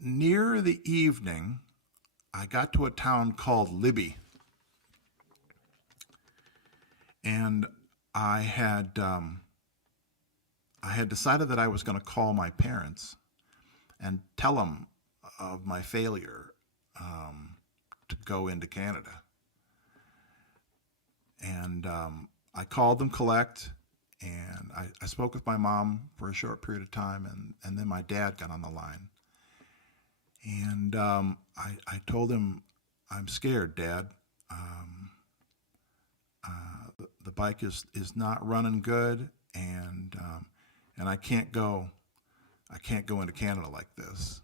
near the evening, I got to a town called Libby. And I had decided that I was going to call my parents and tell them of my failure to go into Canada. And I called them collect, and I spoke with my mom for a short period of time, and then my dad got on the line. And I told him, I'm scared, Dad. The bike is not running good, and I can't go into Canada like this.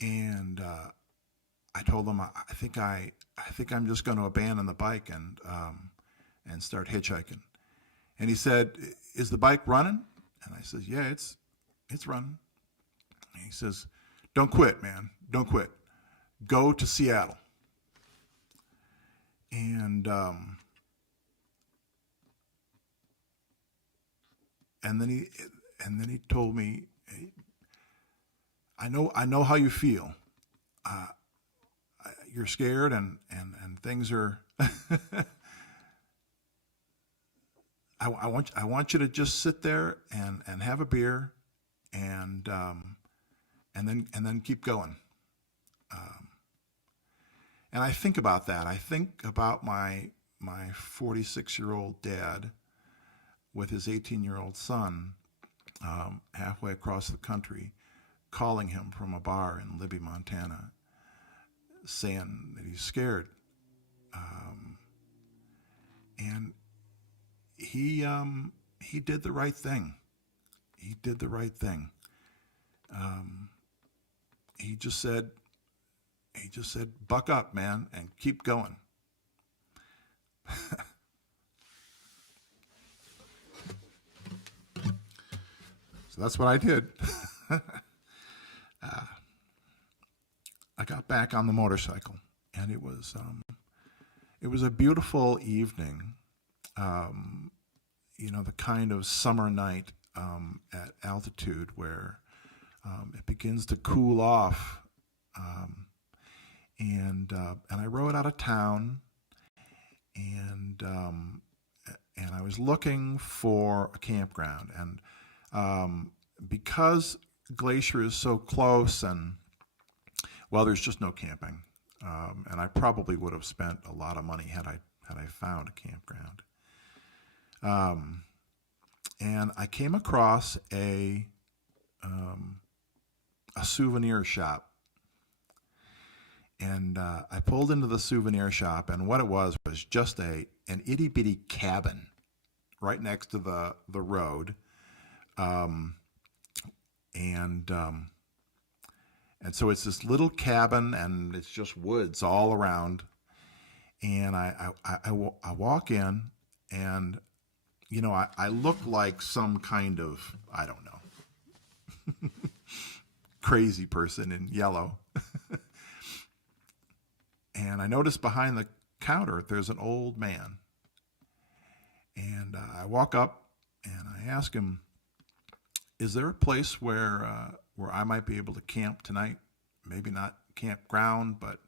And I told him, I think I'm just going to abandon the bike and start hitchhiking. And he said, is the bike running? And I said, yeah, it's running. And he says, don't quit, man. Don't quit. Go to Seattle. And then he told me, hey, I know how you feel. You're scared and things are. I want you to just sit there and have a beer, and then keep going. And I think about that. I think about my 46-year-old dad with his 18-year-old son halfway across the country, calling him from a bar in Libby, Montana, saying that he's scared. And he did the right thing. He did the right thing. He just said, buck up, man, and keep going. So that's what I did. I got back on the motorcycle, and it was a beautiful evening. The kind of summer night at altitude where it begins to cool off, and I rode out of town, and I was looking for a campground, and because Glacier is so close, and there's just no camping, and I probably would have spent a lot of money had I found a campground. And I came across a souvenir shop, and I pulled into the souvenir shop, and what it was just an itty bitty cabin right next to the road, and And so it's this little cabin, and it's just woods all around. And I walk in, and I look like some kind of, I don't know, crazy person in yellow. And I notice behind the counter there's an old man. And I walk up and I ask him, "Is there a place where I might be able to camp tonight? Maybe not campground, but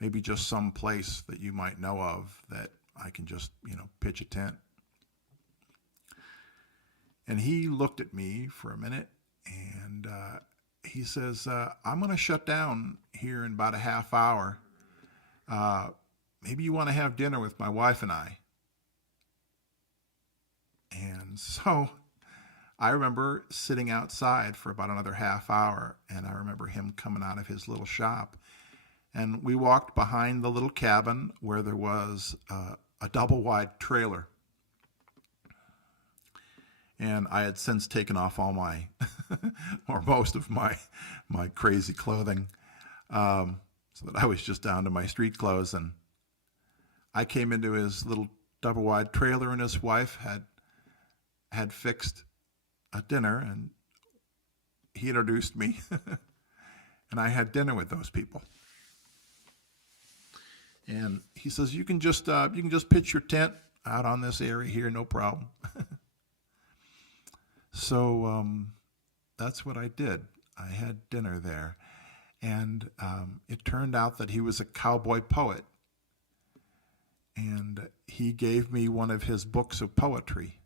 maybe just some place that you might know of that I can just pitch a tent?" And he looked at me for a minute, and he says, "I'm going to shut down here in about a half hour. Maybe you want to have dinner with my wife and I." And so I remember sitting outside for about another half hour, and I remember him coming out of his little shop. And we walked behind the little cabin where there was a double-wide trailer. And I had since taken off all my, or most of my crazy clothing, so that I was just down to my street clothes. And I came into his little double-wide trailer, and his wife had fixed a dinner, and he introduced me, and I had dinner with those people. And he says, you can just pitch your tent out on this area here, no problem." So that's what I did. I had dinner there, and it turned out that he was a cowboy poet, and he gave me one of his books of poetry.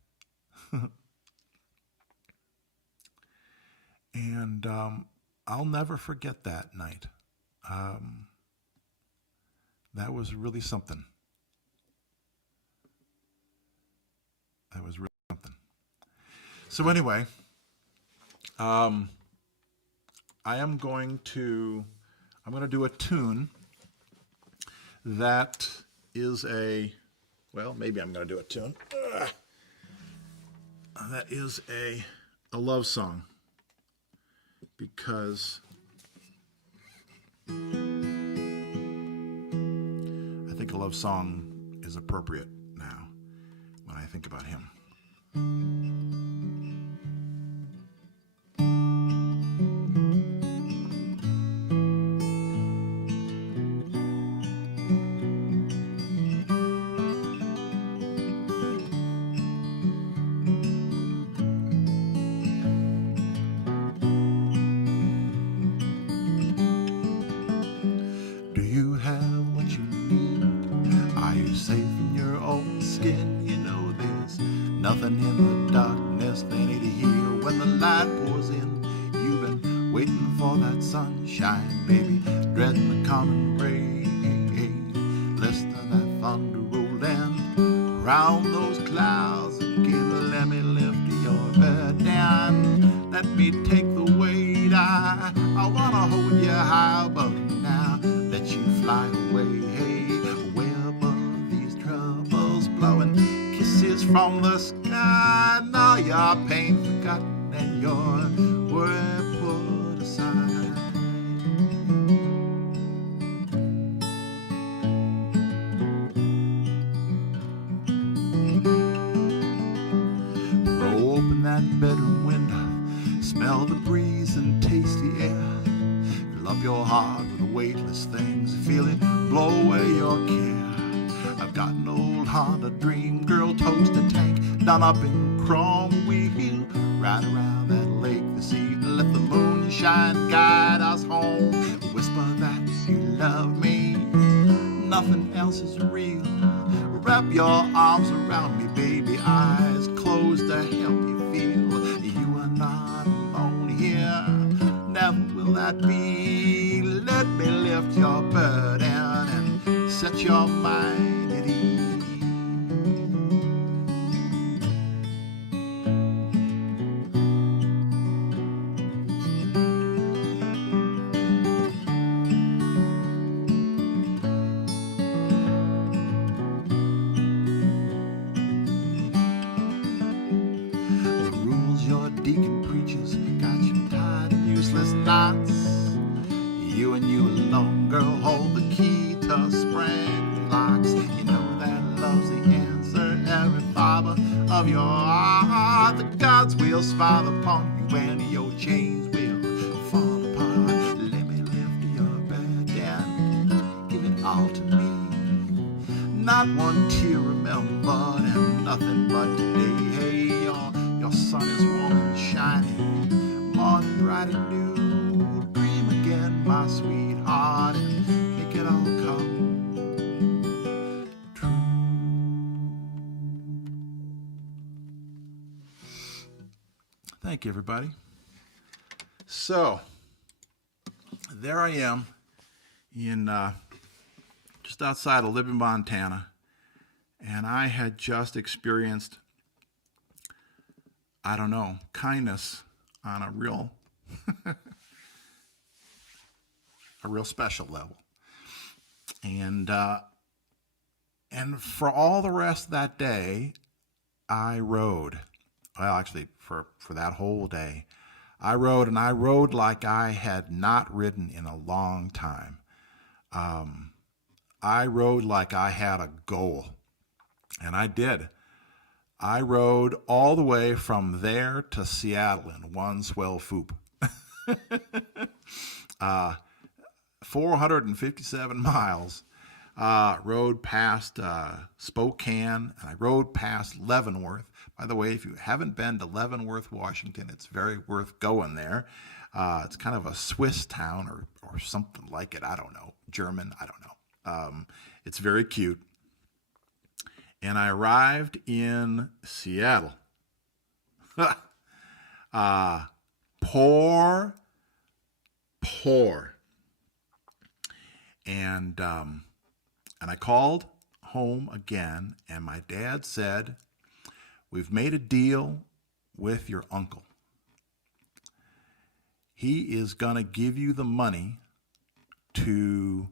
And I'll never forget that night. That was really something. That was really something. So anyway, I'm going to do a tune that is maybe I'm going to do a tune. That is a love song, because I think a love song is appropriate now when I think about him. Do you have what you need? Are you safe in your own skin? You know there's nothing in the darkness they need to hear when the light pours in. You've been waiting for that sunshine, baby, dreading the coming rain. Listen to that thunder rolling around those clouds again. Let me lift your burden. Let me take the weight. I wanna hold you high above you now. Let you fly away, hey, way above these troubles blowing. Kisses from the sky. Now your pain forgotten and your worry put aside. Throw open that bedroom window, smell the breeze and taste the air. Fill up your heart with weightless things, feel it blow away your care. I've got an old Honda Dream Girl toaster tank done up in chrome wheel. Ride around that lake this evening, let the moonshine guide us home. Whisper that you love me, nothing else is real. Wrap your arms around me, baby, eyes closed to help you feel you are not alone here. Never will that be. Let me lift your burden and set your mind at ease. The rules your deacon preaches got you tied in useless knots. You and you alone, girl, hold the key to spring locks. You know that love's the answer, every fiber of your heart. The gods will smile upon you and your chains will fall apart. Let me lift your bed and give it all to me. Not one tear remembered and nothing but today. Hey, your sun is warm and shining, morning bright and new. Dream again, my sweetheart, and make it all come true. Thank you, everybody. So, there I am in just outside of Libby, Montana, and I had just experienced, I don't know, kindness on a real a real special level. And for all the rest of that day, I rode. Well, actually, for that whole day, I rode, and I rode like I had not ridden in a long time. I rode like I had a goal, and I did. I rode all the way from there to Seattle in one swell foop. 457 miles. Rode past Spokane, and I rode past Leavenworth. By the way, if you haven't been to Leavenworth, Washington, it's very worth going there. It's kind of a Swiss town or something like it. I don't know. German, I don't know. It's very cute. And I arrived in Seattle. Poor. And I called home again, and my dad said, "We've made a deal with your uncle. He is going to give you the money to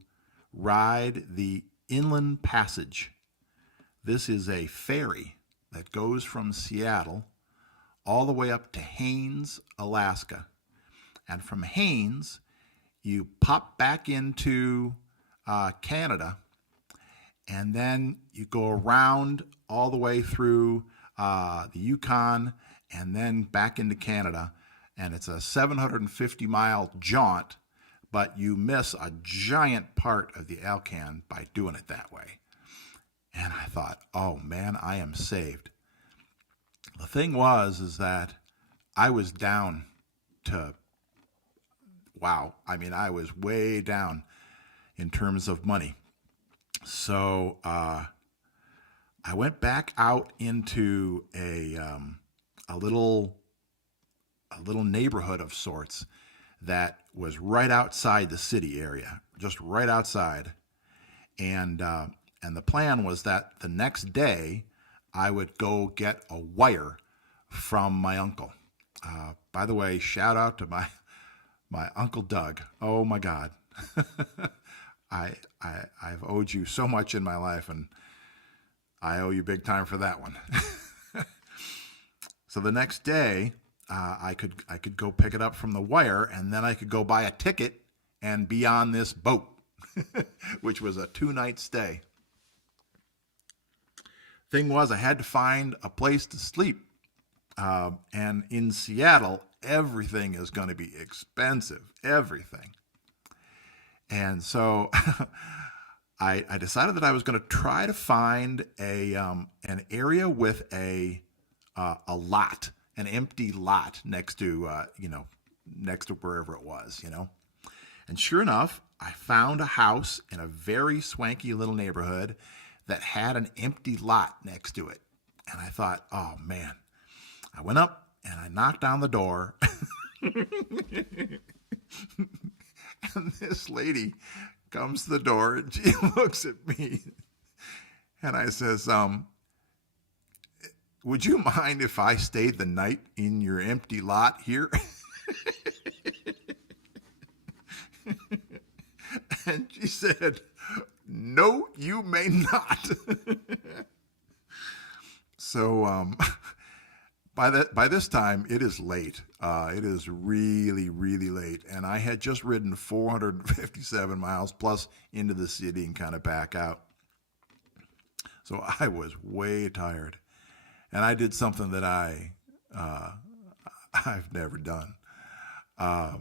ride the Inland Passage. This is a ferry that goes from Seattle all the way up to Haines, Alaska. And from Haines, you pop back into Canada, and then you go around all the way through the Yukon and then back into Canada. And it's a 750-mile jaunt, but you miss a giant part of the Alcan by doing it that way." And I thought, oh man, I am saved. The thing is that I was down to, wow, I mean, I was way down in terms of money. So I went back out into a little neighborhood of sorts that was right outside the city area, just right outside. And the plan was that the next day I would go get a wire from my uncle. By the way, shout out to my Uncle Doug. Oh my God. I've owed you so much in my life, and I owe you big time for that one. So the next day, I could go pick it up from the wire, and then I could go buy a ticket and be on this boat, which was a 2-night stay. Thing was, I had to find a place to sleep. And in Seattle, everything is going to be expensive, everything. And so I decided that I was going to try to find an area with a lot, an empty lot next to wherever it was, And sure enough, I found a house in a very swanky little neighborhood that had an empty lot next to it. And I thought, oh man. I went up and I knocked on the door. And this lady comes to the door and she looks at me. And I says, "Would you mind if I stayed the night in your empty lot here?" And she said, "No, you may not." So by this time, it is late. It is really, really late. And I had just ridden 457 miles plus into the city and kind of back out. So I was way tired. And I did something that I've never done. I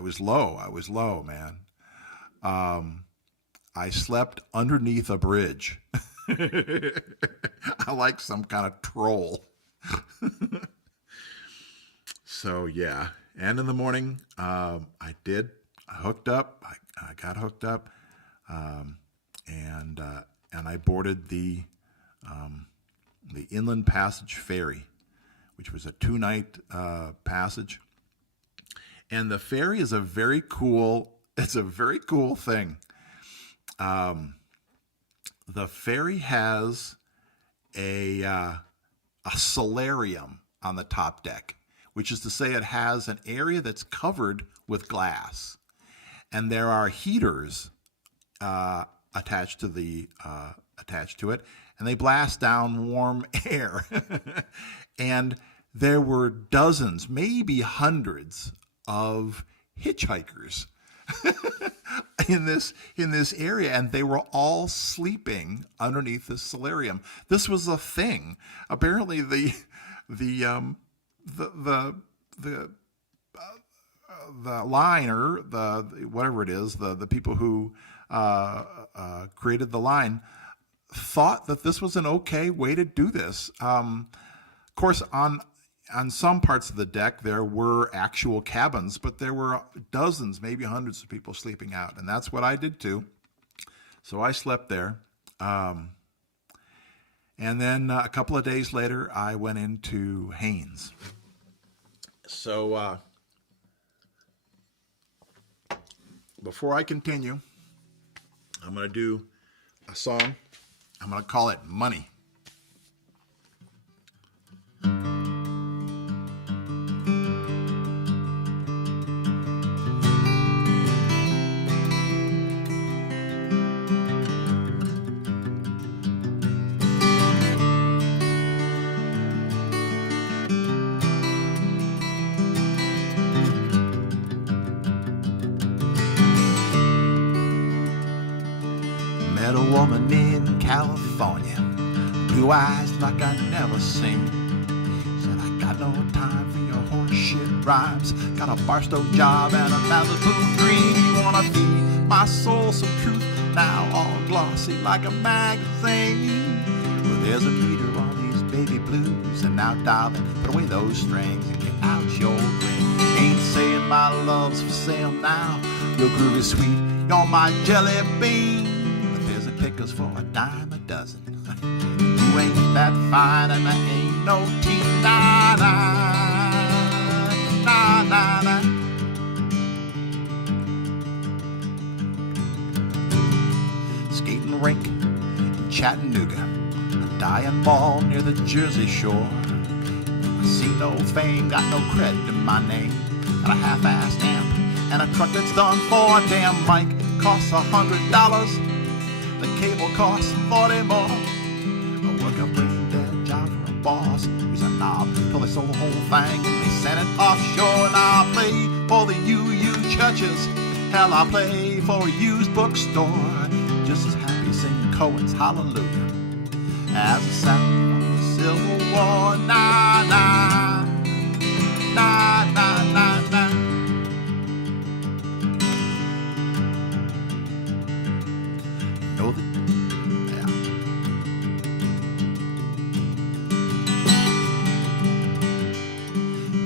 was low, man. I slept underneath a bridge. I like some kind of troll. So yeah, and in the morning, I hooked up. I got hooked up, and I boarded the Inland Passage ferry, which was a 2-night passage. And the ferry is a very cool. It's a very cool thing. The ferry has a solarium on the top deck, which is to say it has an area that's covered with glass, and there are heaters attached to it, and they blast down warm air. And there were dozens, maybe hundreds of hitchhikers in this area, and they were all sleeping underneath this solarium. This was a thing. Apparently, the liner, the whatever it is, the people who created the line thought that this was an okay way to do this. Of course, on some parts of the deck, there were actual cabins, but there were dozens, maybe hundreds of people sleeping out. And that's what I did too. So I slept there. And then a couple of days later, I went into Haines. So before I continue, I'm going to do a song. I'm going to call it Money. Met a woman in California, blue eyes like I never seen. Said, I got no time for your horseshit rhymes. Got a Barstow job and a Malibu dream. You wanna feed my soul some truth, now all glossy like a magazine. Well, there's a meter on these baby blues, and now darling, put away those strings and get out your ring. Ain't saying my love's for sale now. Your groove is sweet, you're my jelly bean. Pickers for a dime a dozen. You ain't that fine and I ain't no teen. Nah, nah, nah, nah, nah. Skating rink in Chattanooga, a dying ball near the Jersey Shore. I see no fame, got no credit in my name. Got a half-assed amp and a truck that's done for a damn mic. Costs $100. The cable costs 40 more. I work a brain dead job for a boss who's a knob till they sold the whole thing and they sent it offshore. And I'll play for the UU churches. Hell, I'll play for a used bookstore. Just as happy singing Cohen's Hallelujah as the sound from the Civil War. Nah, nah, nah, nah, nah, nah. Know that, yeah.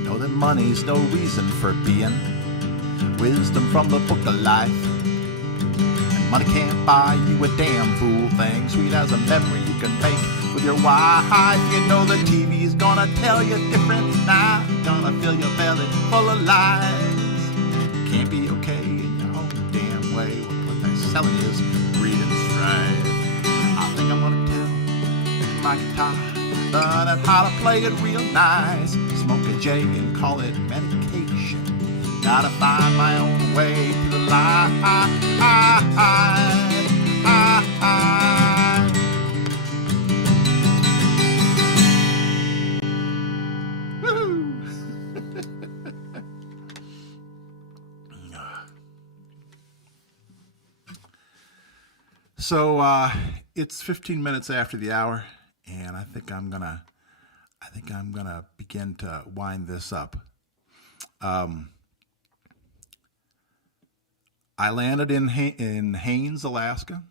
Know that money's no reason for being. Wisdom from the book of life. And money can't buy you a damn fool thing. Sweet as a memory you can make with your wife. You know the TV's gonna tell you different now. Gonna fill your belly full of lies. Can't be okay in your own damn way. What they're selling is greed and strife. I think I'm gonna tell my guitar, learn it how to play it real nice. Smoke a J and call it medication. Gotta find my own way to the light. So it's 15 minutes after the hour, and I think I'm gonna begin to wind this up. I landed in Haines, Alaska,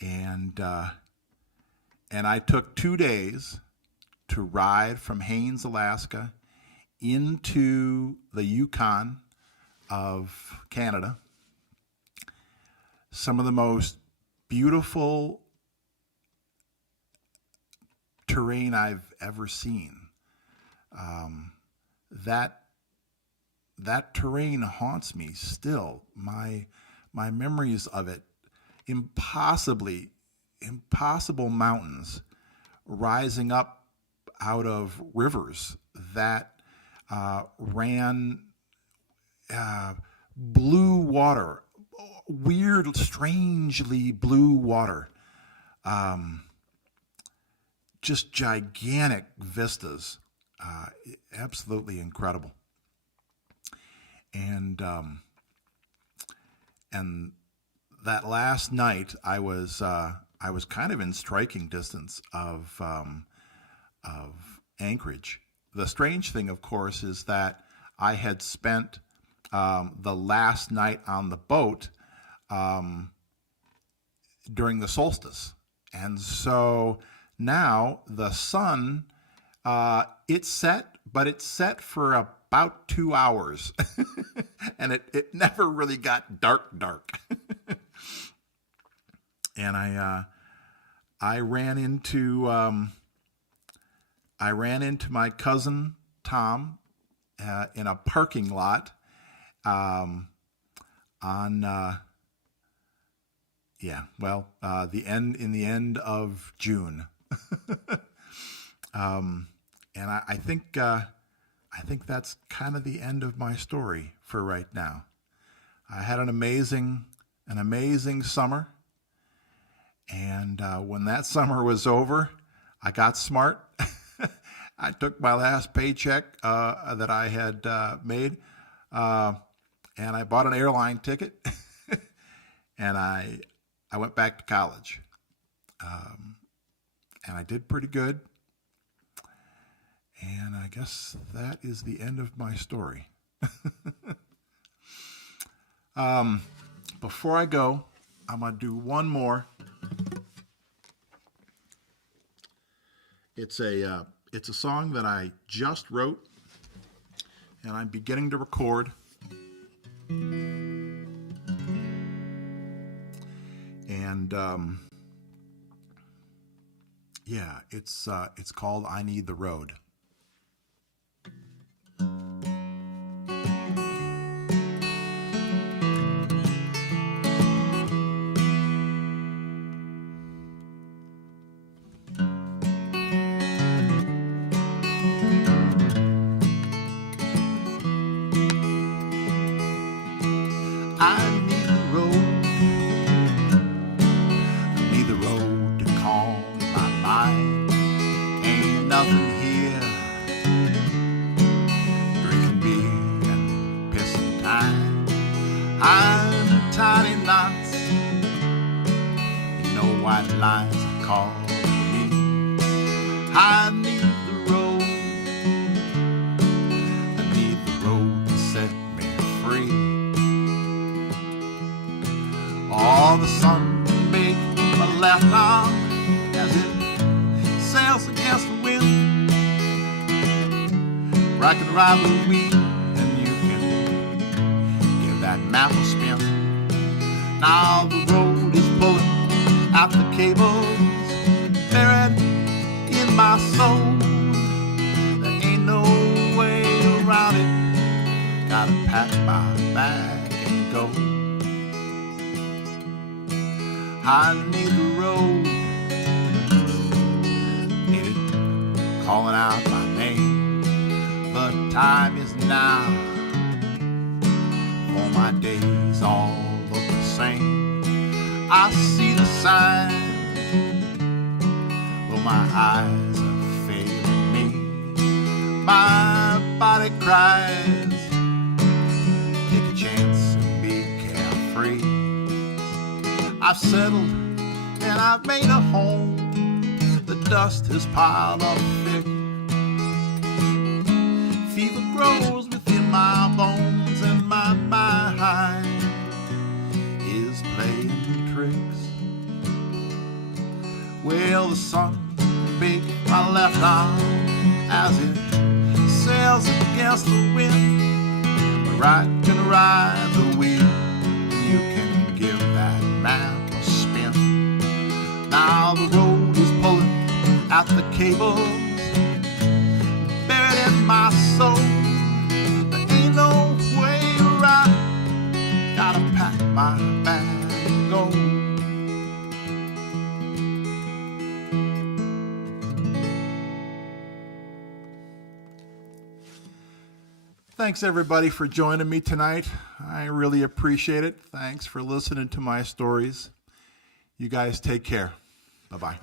and I took 2 days to ride from Haines, Alaska, into the Yukon of Canada. Some of the most beautiful terrain I've ever seen. That terrain haunts me still. My memories of it, impossible mountains rising up out of rivers that ran blue water, weird, strangely blue water, just gigantic vistas, absolutely incredible. And that last night, I was kind of in striking distance of Anchorage. The strange thing, of course, is that I had spent the last night on the boat during the solstice, and so now the sun it's set, but it's set for about 2 hours, and it never really got dark. And I ran into my cousin Tom in a parking lot on the end of June. And I think that's kind of the end of my story for right now. I had an amazing summer, and when that summer was over, I got smart. I took my last paycheck that I had made, and I bought an airline ticket, and I went back to college, and I did pretty good. And I guess that is the end of my story. Before I go, I'm going to do one more. It's a song that I just wrote, and I'm beginning to record. And it's called "I Need the Road." I need the road. I need the road to calm my mind. Ain't nothing here. Drinking beer and pissing time. I'm tiny knots. You know white lines are calling me. I need the road. I need the road to set me free. All the sunbaked my left arm as it sails against the wind. Where I can ride the wheel and you can give that map a spin. Now the road is pulling out the cables buried in my soul. There ain't no way around it. Gotta pack my bag and go. I need the road, need it calling out my name. The time is now, for my days all look the same. I see the signs, but my eyes are failing me. My body cries, take a chance and be carefree. I I've settled and I've made a home. The dust has piled up thick. Fever grows within my bones, and my mind is playing tricks. Well, the sun baked my left arm as it sails against the wind. But I can ride the wheel, you can give that map a spin. Now the road is pulling at the cables, buried in my soul. There ain't no way around. Gotta pack my bag and go. Thanks everybody for joining me tonight. I really appreciate it. Thanks for listening to my stories. You guys take care. Bye-bye.